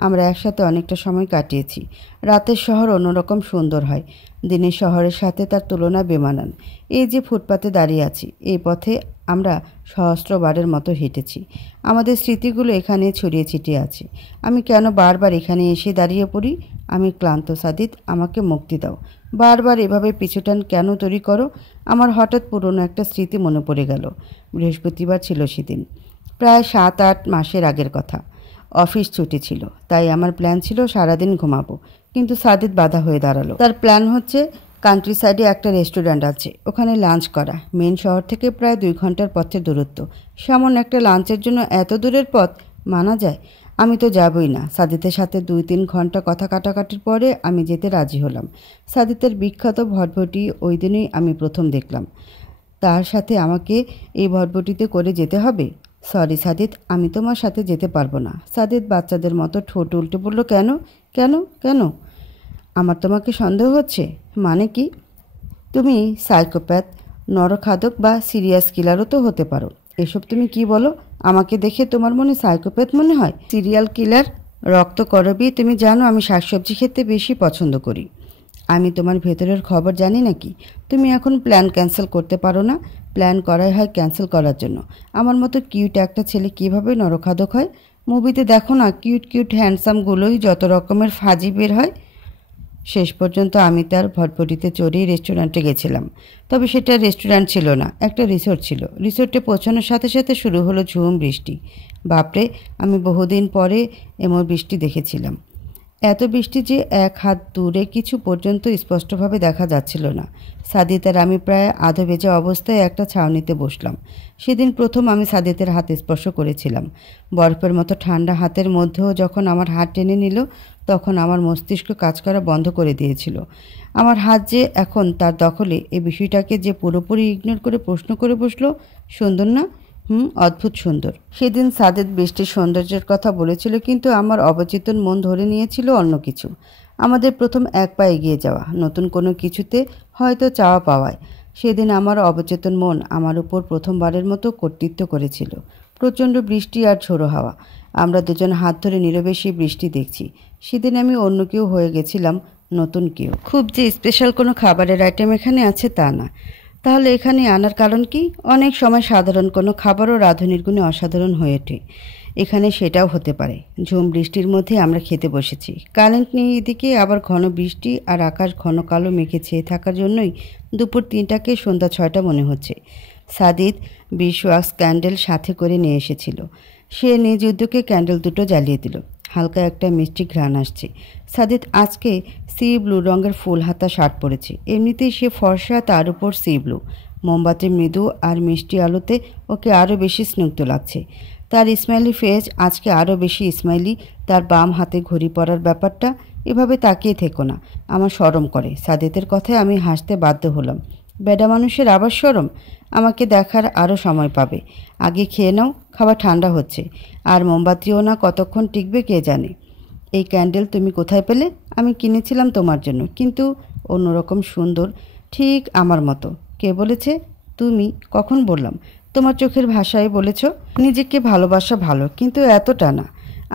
আমরা একসাথে অনেকটা সময় কাটিয়েছি। রাতের শহর অন্যরকম সুন্দর হয়, দিনের শহরের সাথে তার তুলনা বেমানান। এই যে ফুটপাতে দাঁড়িয়ে আছি, এই পথে আমরা সহস্রবারের মতো হেঁটেছি। আমাদের স্মৃতিগুলো এখানে ছড়িয়ে ছিটিয়ে আছে। আমি কেন বারবার এখানে এসে দাঁড়িয়ে পড়ি? আমি ক্লান্ত সাদিত, আমাকে মুক্তি দাও। বারবার এভাবে পিছুটান কেন তৈরি করো? আমার হঠাৎ পুরনো একটা স্মৃতি মনে পড়ে গেল। বৃহস্পতিবার ছিল সেদিন, প্রায় 7-8 মাসের আগের কথা। অফিস ছুটি ছিল, তাই আমার প্ল্যান ছিল সারাদিন ঘুমাবো। কিন্তু সাদিত বাধা হয়ে দাঁড়ালো। তার প্ল্যান হচ্ছে কান্ট্রি সাইডে একটা রেস্টুরেন্ট আছে, ওখানে লাঞ্চ করা। মেন শহর থেকে প্রায় 2 ঘন্টার পথের দূরত্ব। সামান্য একটা লাঞ্চের জন্য এত দূরের পথ মানা যায়? আমি তো যাবই না। সাদিতের সাথে 2-3 ঘন্টা কথা কাটাকাটির পরে আমি যেতে রাজি হলাম। সাদিতের বিখ্যাত ভটভটি ওই দিনই আমি প্রথম দেখলাম। তার সাথে আমাকে এই ভটভটিতে করে যেতে হবে? সরি সাদিত, আমি তোমার সাথে যেতে পারবো না। সাদিত বাচ্চাদের মতো ঠোঁট উল্টে বলল, কেন কেন কেন? আমার তোমাকে সন্দেহ হচ্ছে? মানে কি? তুমি সাইকোপ্যাথ, নরখাদক বা সিরিয়াস কিলারও তো হতে পারো। এসব তুমি কি বলো? আমাকে দেখে তোমার মনে সাইকোপ্যাথ মনে হয়? সিরিয়াল কিলার, রক্তকরবী। তুমি জানো আমি শাকসবজি খেতে বেশি পছন্দ করি। আমি তোমার ভেতরের খবর জানি নাকি? তুমি এখন প্ল্যান ক্যান্সেল করতে পারো না? প্ল্যান করাই হয় ক্যান্সেল করার জন্য। আমার মতো কিউট একটা ছেলে কীভাবে নরখাদক হয়? মুভিতে দেখো না, কিউট কিউট হ্যান্ডসামগুলোই যত রকমের ফাজি বের হয়। শেষ পর্যন্ত আমি তার ভটভটিতে চড়েই রেস্টুরেন্টে গেছিলাম। তবে সেটা রেস্টুরেন্ট ছিল না, একটা রিসোর্ট ছিল। রিসোর্টে পৌঁছানোর সাথে সাথে শুরু হলো ঝুম বৃষ্টি। বাপরে, আমি বহুদিন পরে এমন বৃষ্টি দেখেছিলাম। এত বৃষ্টি যে 1 হাত দূরে কিছু পর্যন্ত স্পষ্টভাবে দেখা যাচ্ছিল না। সাদিত আর আমি প্রায় আধো ভেজা অবস্থায় একটা ছাউনিতে বসলাম। সেদিন প্রথম আমি সাদিতের হাত স্পর্শ করেছিলাম। বরফের মতো ঠান্ডা হাতের মধ্যেও যখন আমার হাত টেনে নিল, তখন আমার মস্তিষ্ক কাজ করা বন্ধ করে দিয়েছিল। আমার হাত যে এখন তার দখলে, এই বিষয়টাকে যে পুরোপুরি ইগনোর করে প্রশ্ন করে বসলো, সুন্দর না? অদ্ভুত সুন্দর। সেদিন সাদিত বৃষ্টির সৌন্দর্যের কথা বলেছিল, কিন্তু আমার অবচেতন মন ধরে নিয়েছিল অন্য কিছু। আমাদের প্রথম এক পা এগিয়ে যাওয়া, নতুন কোনো কিছুতে হয়তো চাওয়া পাওয়ায়। সেদিন আমার অবচেতন মন আমার উপর প্রথমবারের মতো কর্তৃত্ব করেছিল। প্রচণ্ড বৃষ্টি আর ঝোড়ো হাওয়া। আমরা দুজন হাত ধরে নীরবে সেই বৃষ্টি দেখছি। সেদিন আমি অন্য কেউ হয়ে গেছিলাম, নতুন কেউ। খুব যে স্পেশাল কোনো খাবারের আইটেম এখানে আছে তা না। তাহলে এখানে আনার কারণ কি? অনেক সময় সাধারণ কোনো খাবারও রাঁধুনির গুণে অসাধারণ হয়ে ওঠে। এখানে সেটাও হতে পারে। ঝুম বৃষ্টির মধ্যে আমরা খেতে বসেছি। কারেন্ট নেই এদিকে, আবার ঘন বৃষ্টি আর আকাশ ঘন কালো মেঘে ছেয়ে থাকার জন্যই দুপুর 3টাকে সন্ধ্যা 6টা মনে হচ্ছে। সাদিত বিশওয়াক্স ক্যান্ডেল সাথে করে নিয়ে এসেছিল। সে নিজ উদ্যোগে ক্যান্ডেল দুটো জ্বালিয়ে দিল। হালকা একটা মিষ্টি ঘ্রাণ আসছে। সাদিত আজকে সি ব্লু রঙের ফুল হাতা শার্ট পরেছে। এমনিতেই সে ফর্সা, তার উপর সি ব্লু। মোমবাতির মৃদু আর মিষ্টি আলোতে ওকে আরও বেশি স্নিগ্ধ লাগছে। তার স্মাইলি ফেস আজকে আরও বেশি স্মাইলি। তার বাম হাতে ঘড়ি পরার ব্যাপারটা, এভাবে তাকিয়ে থেকো না, আমার শরম করে। সাদিতের কথায় আমি হাসতে বাধ্য হলাম। বেডা মানুষের আবার শরম? আমাকে দেখার আরও সময় পাবে। আগে খেয়ে নাও, খাবার ঠান্ডা হচ্ছে। আর মোমবাতিও না কতক্ষণ টিকবে কে জানে। এই ক্যান্ডেল তুমি কোথায় পেলে? আমি কিনেছিলাম তোমার জন্য, কিন্তু অন্যরকম সুন্দর, ঠিক আমার মতো। কে বলেছে? তুমি। কখন বললাম? তোমার চোখের ভাষায় বলেছ। নিজেকে ভালোবাসা ভালো, কিন্তু এতটা না।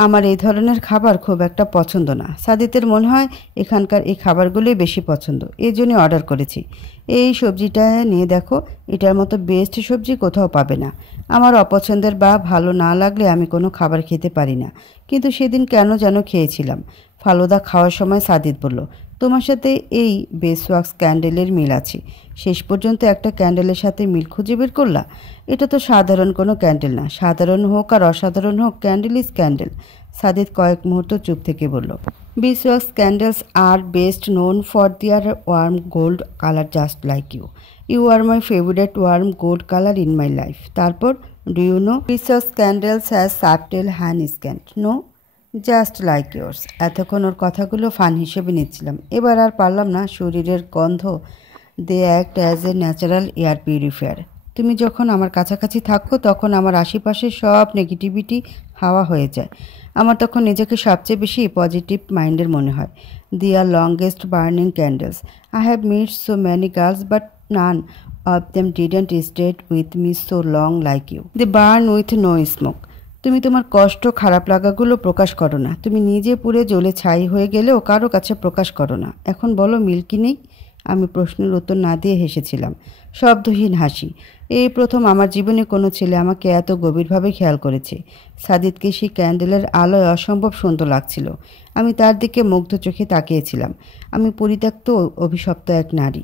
আমার এই ধরনের খাবার খুব একটা পছন্দ না। সাদিতের মনে হয় এখানকার এই খাবারগুলোই বেশি পছন্দ, এই জন্য অর্ডার করেছি। এই সবজিটা নিয়ে দেখো, এটার মতো বেস্ট সবজি কোথাও পাবে না। আমার অপছন্দের বা ভালো না লাগলে আমি কোনো খাবার খেতে পারি না, কিন্তু সেদিন কেন যেন খেয়েছিলাম। ফালুদা খাওয়ার সময় সাদিত বলল, তোমার সাথে এই বেসওয়াক্স ক্যান্ডেলের মিল আছে। শেষ পর্যন্ত একটা ক্যান্ডেলের সাথে মিল খুঁজে বের করলা? এটা তো সাধারণ কোনো ক্যান্ডেল না। সাধারণ হোক আর অসাধারণ হোক, ক্যান্ডেল ইজ ক্যান্ডেল। সাদিত কয়েক মুহূর্ত চুপ থেকে বলল, Beeswax candles are best known for their warm gold color just like you. You are my favorite warm gold color in my life. তারপর, do you know Beeswax candles has subtle honey scent? No? Just like yours. এতক্ষণ ওর কথাগুলো fun হিসেবে নিচ্ছিলাম, এবার আর পারলাম না। শরীরের গন্ধ, they act as a natural air purifier. তুমি যখন আমার কাছাকাছি থাকো তখন আমার আশেপাশে সব নেগেটিভিটি হাওয়া হয়ে যায়। আমার তখন নিজেকে সবচেয়ে বেশি পজিটিভ মাইন্ডের মনে হয়। The are longest burning candles. I have meet so many girls but none of them didn't stayed with me so long like you. They burn with no smoke. তুমি তোমার কষ্ট, খারাপ লাগাগুলো প্রকাশ করো না। তুমি নিজে পুড়ে জ্বলে ছাই হয়ে গেলেও কারো কাছে প্রকাশ করো না। এখন বলো, মিল্কি নেই? আমি প্রশ্নের উত্তর না দিয়ে হেসেছিলাম, শব্দহীন হাসি। এই প্রথম আমার জীবনে কোনো ছেলে আমাকে এত গভীরভাবে খেয়াল করেছে। সাদিদকে সেই ক্যান্ডেলের আলোয় অসম্ভব সুন্দর লাগছিল। আমি তার দিকে মুগ্ধ চোখে তাকিয়েছিলাম। আমি পরিত্যক্ত, অভিশপ্ত এক নারী,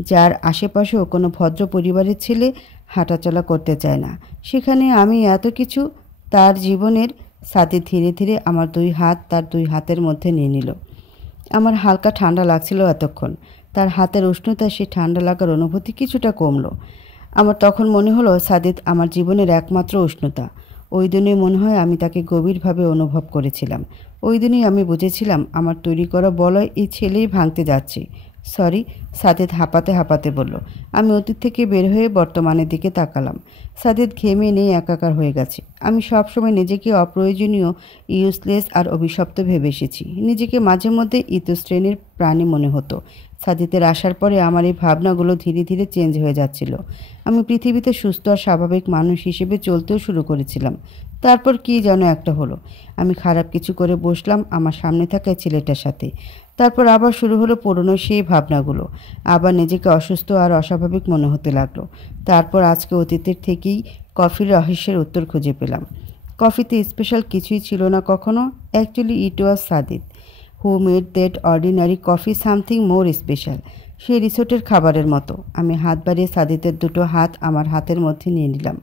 যার আশেপাশেও কোনো ভদ্র পরিবারের ছেলে হাঁটাচলা করতে চায় না। সেখানে আমি এত কিছু তার জীবনের। সাদিদ ধীরে ধীরে আমার দুই হাত তার দুই হাতের মধ্যে নিয়ে নিল। আমার হালকা ঠান্ডা লাগছিল এতক্ষণ। তার হাতের উষ্ণতায় সেই ঠান্ডা লাগার অনুভূতি কিছুটা কমলো। আমার তখন মনে হলো সাদিদ আমার জীবনের একমাত্র উষ্ণতা। ওই দিনই মনে হয় আমি তাকে গভীরভাবে অনুভব করেছিলাম। ওই দিনই আমি বুঝেছিলাম আমার তৈরি করা বলয় এই ছেলেই ভাঙতে যাচ্ছে। সরি, সাদিদ হাঁপাতে হাঁপাতে বলল। আমি অতীত থেকে বের হয়ে বর্তমানের দিকে তাকালাম। সাদিদ ঘেমে নেই, একাকার হয়ে গেছে। আমি সবসময় নিজেকে অপ্রয়োজনীয়, ইউজলেস আর অভিশপ্ত ভেবে এসেছি। নিজেকে মাঝে মধ্যে ইতশ্রেণীর প্রাণী মনে হতো। সাদিদের আসার পরে আমার এই ভাবনাগুলো ধীরে ধীরে চেঞ্জ হয়ে যাচ্ছিল। আমি পৃথিবীতে সুস্থ আর স্বাভাবিক মানুষ হিসেবে চলতেও শুরু করেছিলাম। তারপর কি যেন একটা হলো। আমি খারাপ কিছু করে বসলাম আমার সামনে থাকা ছেলেটার সাথে। তারপর আবার শুরু হলো পুরনো সেই ভাবনাগুলো। আবার নিজেকে অসুস্থ আর অস্বাভাবিক মনে হতে লাগলো। তারপর আজকে অতীতের থেকেই কফির রহস্যের উত্তর খুঁজে পেলাম। কফিতে স্পেশাল কিছুই ছিল না কখনো। Actually it was Sadid who made that ordinary coffee something more special. সেই রিসোর্টের খাবারের মতো। আমি হাত বাড়িয়ে সাদিদের দুটো হাত আমার হাতের মধ্যে নিয়ে নিলাম।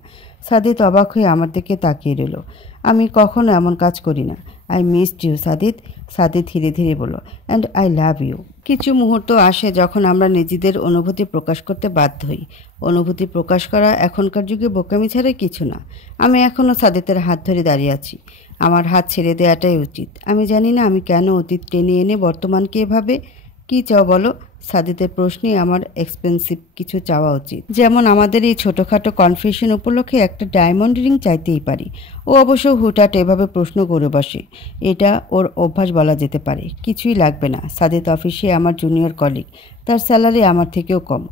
সাদিদ অবাক হয়ে আমার দিকে তাকিয়ে রইল। আমি কখনো এমন কাজ করি না। I missed you Sadid. Sadid ধীরে ধীরে বলল, অ্যান্ড আই লাভ ইউ। কিছু মুহূর্ত আসে যখন আমরা নিজেদের অনুভূতি প্রকাশ করতে বাধ্য হই। অনুভূতি প্রকাশ করা এখনকার যুগে বোকামি ছাড়া কিছু না। আমি এখনও সাদিদের হাত ধরে দাঁড়িয়ে আছি। আমার হাত ছেড়ে দেওয়াটাই উচিত। আমি জানি না আমি কেন অতীত টেনে এনে বর্তমানকে এভাবে। কী চাও বলো? সাদিদের প্রশ্নে আমার এক্সপেন্সিভ কিছু চাওয়া উচিত। যেমন আমাদের এই ছোটোখাটো কনফিউশন উপলক্ষে একটা ডায়মন্ড রিং চাইতেই পারি। ও অবশ্য হুটহাট এভাবে প্রশ্ন করে বসে। এটা ওর অভ্যাস বলা যেতে পারে। কিছুই লাগবে না। সাদিদ অফিসে আমার জুনিয়র কলিগ। তার স্যালারি আমার থেকেও কম।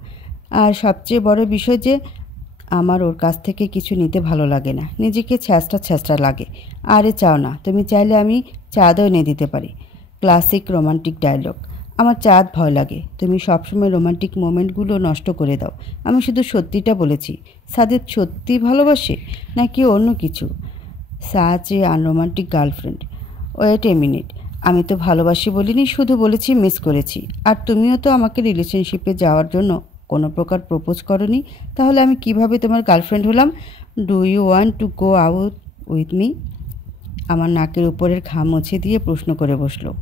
আর সবচেয়ে বড় বিষয় যে আমার ওর কাছ থেকে কিছু নিতে ভালো লাগে না। নিজেকে ছ্যাঁচড়া ছ্যাঁচড়া লাগে। আরে চাও না? তুমি চাইলে আমি চাঁদও এনে দিতে পারি। Classic romantic dialogue. আমার চাঁদ ভয় লাগে। তুমি সবসময় রোমান্টিক মোমেন্টগুলো নষ্ট করে দাও। আমি শুধু সত্যিটা বলেছি। সাদিদ সত্যি ভালোবাসে নাকি অন্য কিছু? Such a unromantic girlfriend. Wait a minute, আমি তো ভালোবাসি বলিনি, শুধু বলেছি মিস করেছি। আর তুমিও তো আমাকে রিলেশনশিপে যাওয়ার জন্য কোনো প্রকার প্রপোজ করনি। তাহলে আমি কিভাবে তোমার গার্লফ্রেন্ড হলাম? Do you want to go out with me? আমার নাকের উপরের ঘাম মুছে দিয়ে প্রশ্ন করে বসলো।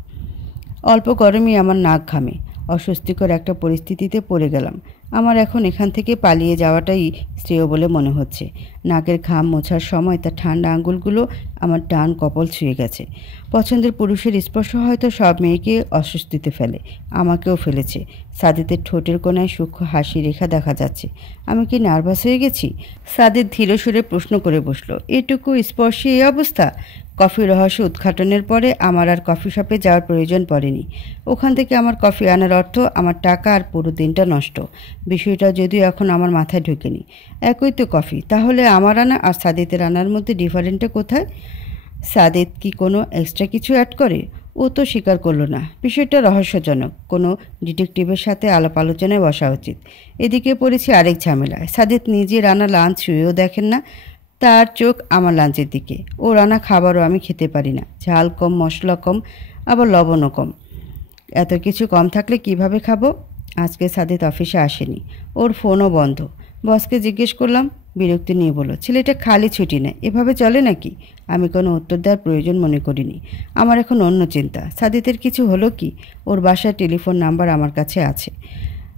অল্প গরমই আমার নাক ঘামে। অস্বস্তিকর একটা পরিস্থিতিতে পড়ে গেলাম। আমার এখন এখান থেকে পালিয়ে যাওয়াটাই শ্রেয় বলে মনে হচ্ছে। নাকের ঘাম মোছার সময় তার ঠান্ডা আঙুলগুলো আমার ডান কপাল ছুঁয়ে গেছে। পছন্দের পুরুষের স্পর্শ হয়তো সব মেয়েকে অস্বস্তিতে ফেলে, আমাকেও ফেলেছে। সাদিদের ঠোঁটের কোণায় সূক্ষ্ম হাসি রেখা দেখা যাচ্ছে। আমি কি নার্ভাস হয়ে গেছি? সাদিদ ধীর সুরে প্রশ্ন করে বসল, এটুকু স্পর্শে এই অবস্থা? কফি রহস্য উদ্ঘাটনের পরে আমার আর কফি শপে যাওয়ার প্রয়োজন পড়েনি। ওখান থেকে আমার কফি আনার অর্থ আমার টাকা আর পুরো দিনটা নষ্ট। বিষয়টা যদিও এখন আমার মাথায় ঢোকেনি। একই তো কফি, তাহলে আমার আনা আর সাদিদের আনার মধ্যে ডিফারেন্টটা কোথায়? সাদিদ কি কোনো এক্সট্রা কিছু অ্যাড করে? ও তো স্বীকার করলো না। বিষয়টা রহস্যজনক। কোনো ডিটেকটিভের সাথে আলাপ আলোচনায় বসা উচিত। এদিকে পড়েছি আরেক ঝামেলায়। সাদিদ নিজে রান্না লাঞ্চ ছুঁয়েও দেখেন না। তার চোখ আমার লাঞ্চের দিকে। ও রান্না খাবারও আমি খেতে পারি না। ঝাল কম, মশলা কম, আবার লবণও কম। এত কিছু কম থাকলে কিভাবে খাবো? আজকে সাদিদ অফিসে আসেনি। ওর ফোনও বন্ধ। বসকে জিজ্ঞেস করলাম। বিরক্তি নিয়ে বলল, ছেলেটা খালি ছুটি নেয়, এভাবে চলে নাকি? আমি কোনো উত্তর দেওয়ার প্রয়োজন মনে করিনি। আমার এখন অন্য চিন্তা, সাদিতের কিছু হলো কি? ওর বাসার টেলিফোন নাম্বার আমার কাছে আছে,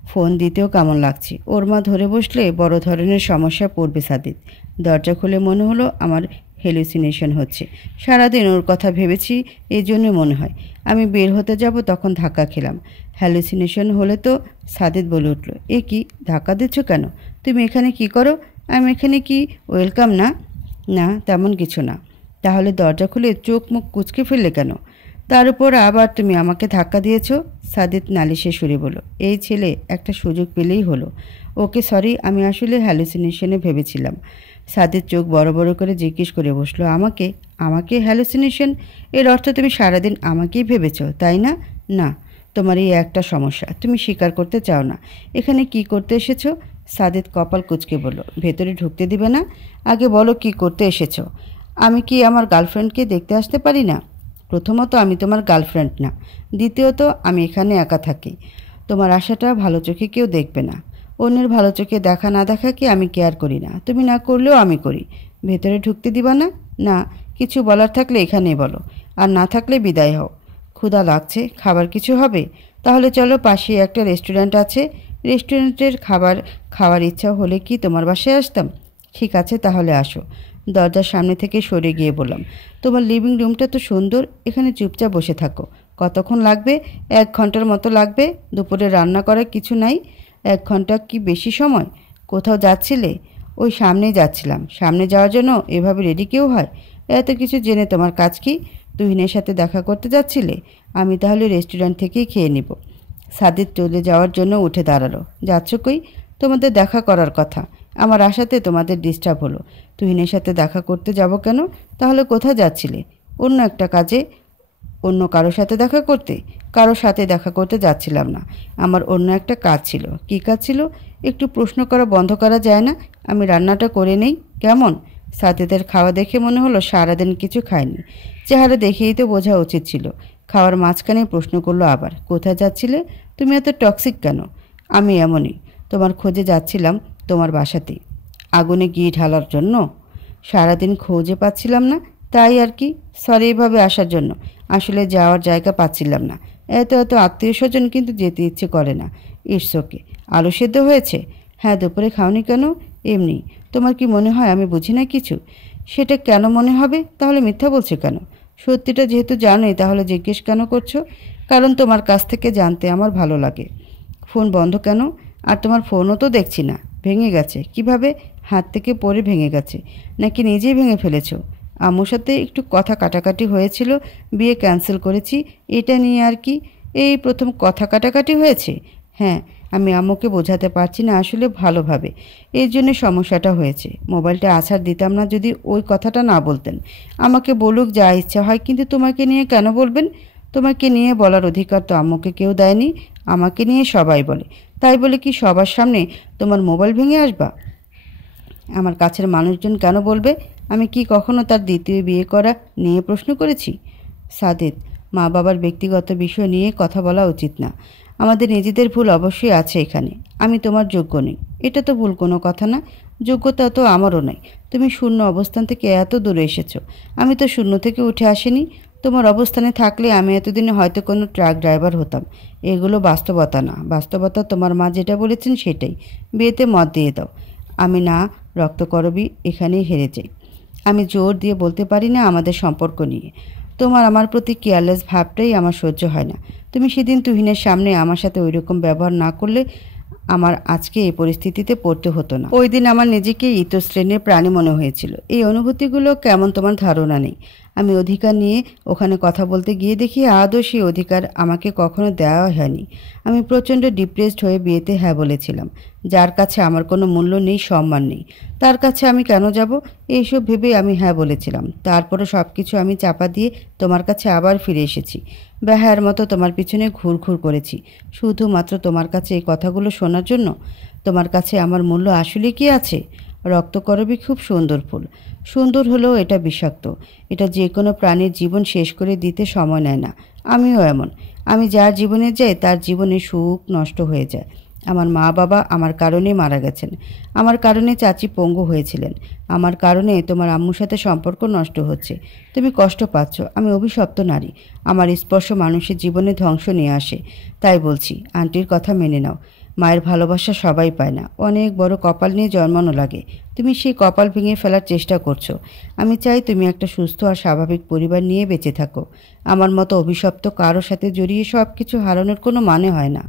ফোন দিতেও কেমন লাগছে। ওর মা ধরে বসলে বড় ধরনের সমস্যা পড়বে সাদিত। দরজা খুলে মনে হলো আমার হ্যালুসিনেশন হচ্ছে। সারাদিন ওর কথা ভেবেছি, এই জন্য মনে হয়। আমি বের হতে যাব তখন ধাক্কা খেলাম। হ্যালুসিনেশন হলে তো? সাদিত বলে উঠল, এ কি ধাক্কা দিচ্ছ কেন? তুমি এখানে কি করো? আমি এখানে কি ওয়েলকাম না? না, তেমন কিছু না। তাহলে দরজা খুলে চোখ মুখ কুঁচকে ফেললে কেন? তার উপর আবার তুমি আমাকে ধাক্কা দিয়েছ। সাদিত নালিশে সুরে বলল, এই ছেলে একটা সুযোগ পেলেই হলো। ওকে সরি, আমি আসলে হ্যালুসিনেশনে ভেবেছিলাম। সাদিত চোখ বড় বড় করে জিজ্ঞেস করে বসলো, আমাকে? আমাকে হ্যালুসিনেশন? এর অর্থ তুমি সারাদিন আমাকেই ভেবেছ, তাই না? না, তোমার এই একটা সমস্যা, তুমি স্বীকার করতে চাও না। এখানে কি করতে এসেছো? সাদিত কপাল কুঁচকে বলল, ভেতরে ঢুকতে দিবে না? আগে বলো কি করতে এসেছো। আমি কি আমার গার্লফ্রেন্ডকে দেখতে আসতে পারি না? প্রথমত আমি তোমার গার্লফ্রেন্ড না, দ্বিতীয়ত আমি এখানে একা থাকি। তোমার আশাটা ভালো চোখে কেউ দেখবে না। অন্যের ভালো চোখে দেখা না দেখাকে আমি কেয়ার করি না, তুমি না করলেও আমি করি। ভেতরে ঢুকতে দিবা না? না, কিছু বলার থাকলে এখানেই বলো, আর না থাকলে বিদায় হও। ক্ষুধা লাগছে, খাবার কিছু হবে? তাহলে চলো, পাশে একটা রেস্টুরেন্ট আছে, রেস্টুরেন্টের খাবার খাওয়ার ইচ্ছা হলে কি তোমার বাসায় আসতাম? ঠিক আছে, তাহলে আসো। দরজার সামনে থেকে সরে গিয়ে বললাম, তোমার লিভিং রুমটা তো সুন্দর, এখানে চুপচাপ বসে থাকো। কতক্ষণ লাগবে? 1 ঘন্টার মতো লাগবে। দুপুরে রান্না করার কিছু নাই? 1 ঘন্টা কি বেশি সময়? কোথাও যাচ্ছিলে? ওই সামনেই যাচ্ছিলাম। সামনে যাওয়ার জন্য এভাবে রেডি কেউ হয়? এত কিছু জেনে তোমার কাজ কি? তুহিনের সাথে দেখা করতে যাচ্ছিলে? আমি তাহলে রেস্টুরেন্ট থেকেই খেয়ে নিব। সাদিত চলে যাওয়ার জন্য উঠে দাঁড়ালো। যাচ্ছ কই? তোমাদের দেখা করার কথা। আমার আশাতে তোমাদের ডিস্টার্ব হলো। তুহিনের সাথে দেখা করতে যাব কেন? তাহলে কোথায় যাচ্ছিলে? অন্য একটা কাজে। অন্য কারোর সাথে দেখা করতে? কারোর সাথে দেখা করতে যাচ্ছিলাম না, আমার অন্য একটা কাজ ছিল। কী কাজ ছিল? একটু প্রশ্ন করা বন্ধ করা যায় না? আমি রান্নাটা করে নেই কেমন? সাথীদের খাওয়া দেখে মনে হলো সারাদিন কিছু খায়নি। চেহারা দেখেই তো বোঝা উচিত ছিল। খাওয়ার মাঝখানে প্রশ্ন করলো আবার, কোথায় যাচ্ছিলে? তুমি এত টক্সিক কেন? আমি এমনই, তোমার খোঁজে যাচ্ছিলাম, তোমার বাসাতে। আগুনে ঘি ঢালার জন্য? সারাদিন খোঁজে পাচ্ছিলাম না, তাই আর কি। সরি এভাবে আসার জন্য। আসলে যাওয়ার জায়গা পাচ্ছিলাম না। এত এত আত্মীয় স্বজন, কিন্তু যেতে ইচ্ছে করে না। It's okay. আলু সেদ্ধ হয়েছে? হ্যাঁ। দুপুরে খাওনি কেন? এমনি। তোমার কি মনে হয় আমি বুঝি না কিছু? সেটা কেন মনে হবে? তাহলে মিথ্যা বলছো কেন? সত্যিটা যেহেতু জানোই, তাহলে জিজ্ঞেস কেন করছো? কারণ তোমার কাছ থেকে জানতে আমার ভালো লাগে। ফোন বন্ধ কেন? আর তোমার ফোনও তো দেখছি না। ভেঙে গেছে কিভাবে? হাত থেকে পড়ে ভেঙে গেছে নাকি নিজেই ভেঙে ফেলেছো? আম্মুর সাথে একটু কথা কাটাকাটি হয়েছিল, বিয়ে ক্যান্সেল করেছি, এটা নিয়ে আর কি। এই প্রথম কথা কাটাকাটি হয়েছে? হ্যাঁ। আমি আম্মুকে বোঝাতে পারছি না আসলে ভালোভাবে, এই জন্য সমস্যাটা হয়েছে। মোবাইলটা আছাড় দিতাম না যদি ওই কথাটা না বলতেন। আমাকে বলুক যা ইচ্ছা হয়, কিন্তু তোমাকে নিয়ে কেন বলবেন? তোমাকে নিয়ে বলার অধিকার তো আম্মুকে কেউ দেয়নি। আমাকে নিয়ে সবাই বলে, তাই বলে কি সবার সামনে তোমার মোবাইল ভেঙে আসবা? আমার কাছের মানুষজন কেন বলবে? আমি কি কখনো তার দ্বিতীয় বিয়ে করা নিয়ে প্রশ্ন করেছি? সাদিত, মা বাবার ব্যক্তিগত বিষয় নিয়ে কথা বলা উচিত না। আমাদের নিজেদের ভুল অবশ্যই আছে এখানে। আমি তোমার যোগ্য নেই, এটা তো ভুল কোনো কথা না। যোগ্যতা তো আমারও নাই। তুমি শূন্য অবস্থান থেকে এত দূরে এসেছো, আমি তো শূন্য থেকে উঠে আসিনি। তোমার অবস্থানে থাকলে আমি এতদিনে হয়তো কোনো ট্রাক ড্রাইভার হতাম। এগুলো বাস্তবতা না। বাস্তবতা তোমার মা যেটা বলেছেন সেটাই। বিয়েতে মত দিয়ে দাও। আমি না রক্তকরবী এখানেই হেরে যাই। আমি জোর দিয়ে বলতে পারি না আমাদের সম্পর্ক নিয়ে। তোমার আমার প্রতি কেয়ারলেস ভাবটাই আমার সহ্য হয় না। তুমি সেদিন তুহিনের সামনে আমার সাথে ওই রকম ব্যবহার না করলে আমার আজকে এই পরিস্থিতিতে পড়তে হতো না। ওই দিন আমার নিজেকে ইতশ্রেণীর প্রাণী মনে হয়েছিল। এই অনুভূতিগুলো কেমন তোমার ধারণা নেই। আমি অধিকার নিয়ে ওখানে কথা বলতে গিয়ে দেখি আদৌ সেই অধিকার আমাকে কখনো দেওয়া হয়নি। আমি প্রচণ্ড ডিপ্রেসড হয়ে বিয়েতে হ্যাঁ বলেছিলাম। যার কাছে আমার কোনো মূল্য নেই, সম্মান নেই, তার কাছে আমি কেন যাব? এইসব ভেবেই আমি হ্যাঁ বলেছিলাম। তারপরে সব কিছু আমি চাপা দিয়ে তোমার কাছে আবার ফিরে এসেছি। বেহায়ার মতো তোমার পিছনে ঘুরঘুর করেছি, শুধুমাত্র তোমার কাছে এই কথাগুলো শোনার জন্য। তোমার কাছে আমার মূল্য আসলে কি আছে? রক্তকরবী খুব সুন্দর ফুল, সুন্দর হলেও এটা বিষাক্ত। এটা যে কোনো প্রাণীর জীবন শেষ করে দিতে সময় নেয় না। আমিও এমন। আমি যার জীবনে যাই তার জীবনে সুখ নষ্ট হয়ে যায়। আমার মা বাবা আমার কারণে মারা গেছেন, আমার কারণে চাচি পঙ্গু হয়েছিলেন, আমার কারণে তোমার আম্মুর সাথে সম্পর্ক নষ্ট হচ্ছে। তুমি কষ্ট পাচ্ছ, আমি অভিশপ্ত নারী। আমার স্পর্শ মানুষের জীবনে ধ্বংস নিয়ে আসে। তাই বলছি, আন্টির কথা মেনে নাও। মায়ের ভালোবাসা সবাই পায় না, অনেক বড় কপাল নিয়ে জন্মানো লাগে। তুমি সেই কপাল ভেঙে ফেলার চেষ্টা করছো। আমি চাই তুমি একটা সুস্থ আর স্বাভাবিক পরিবার নিয়ে বেঁচে থাকো। আমার মতো অভিশপ্ত কারোর সাথে জড়িয়ে সব কিছু হারানোর কোনো মানে হয় না।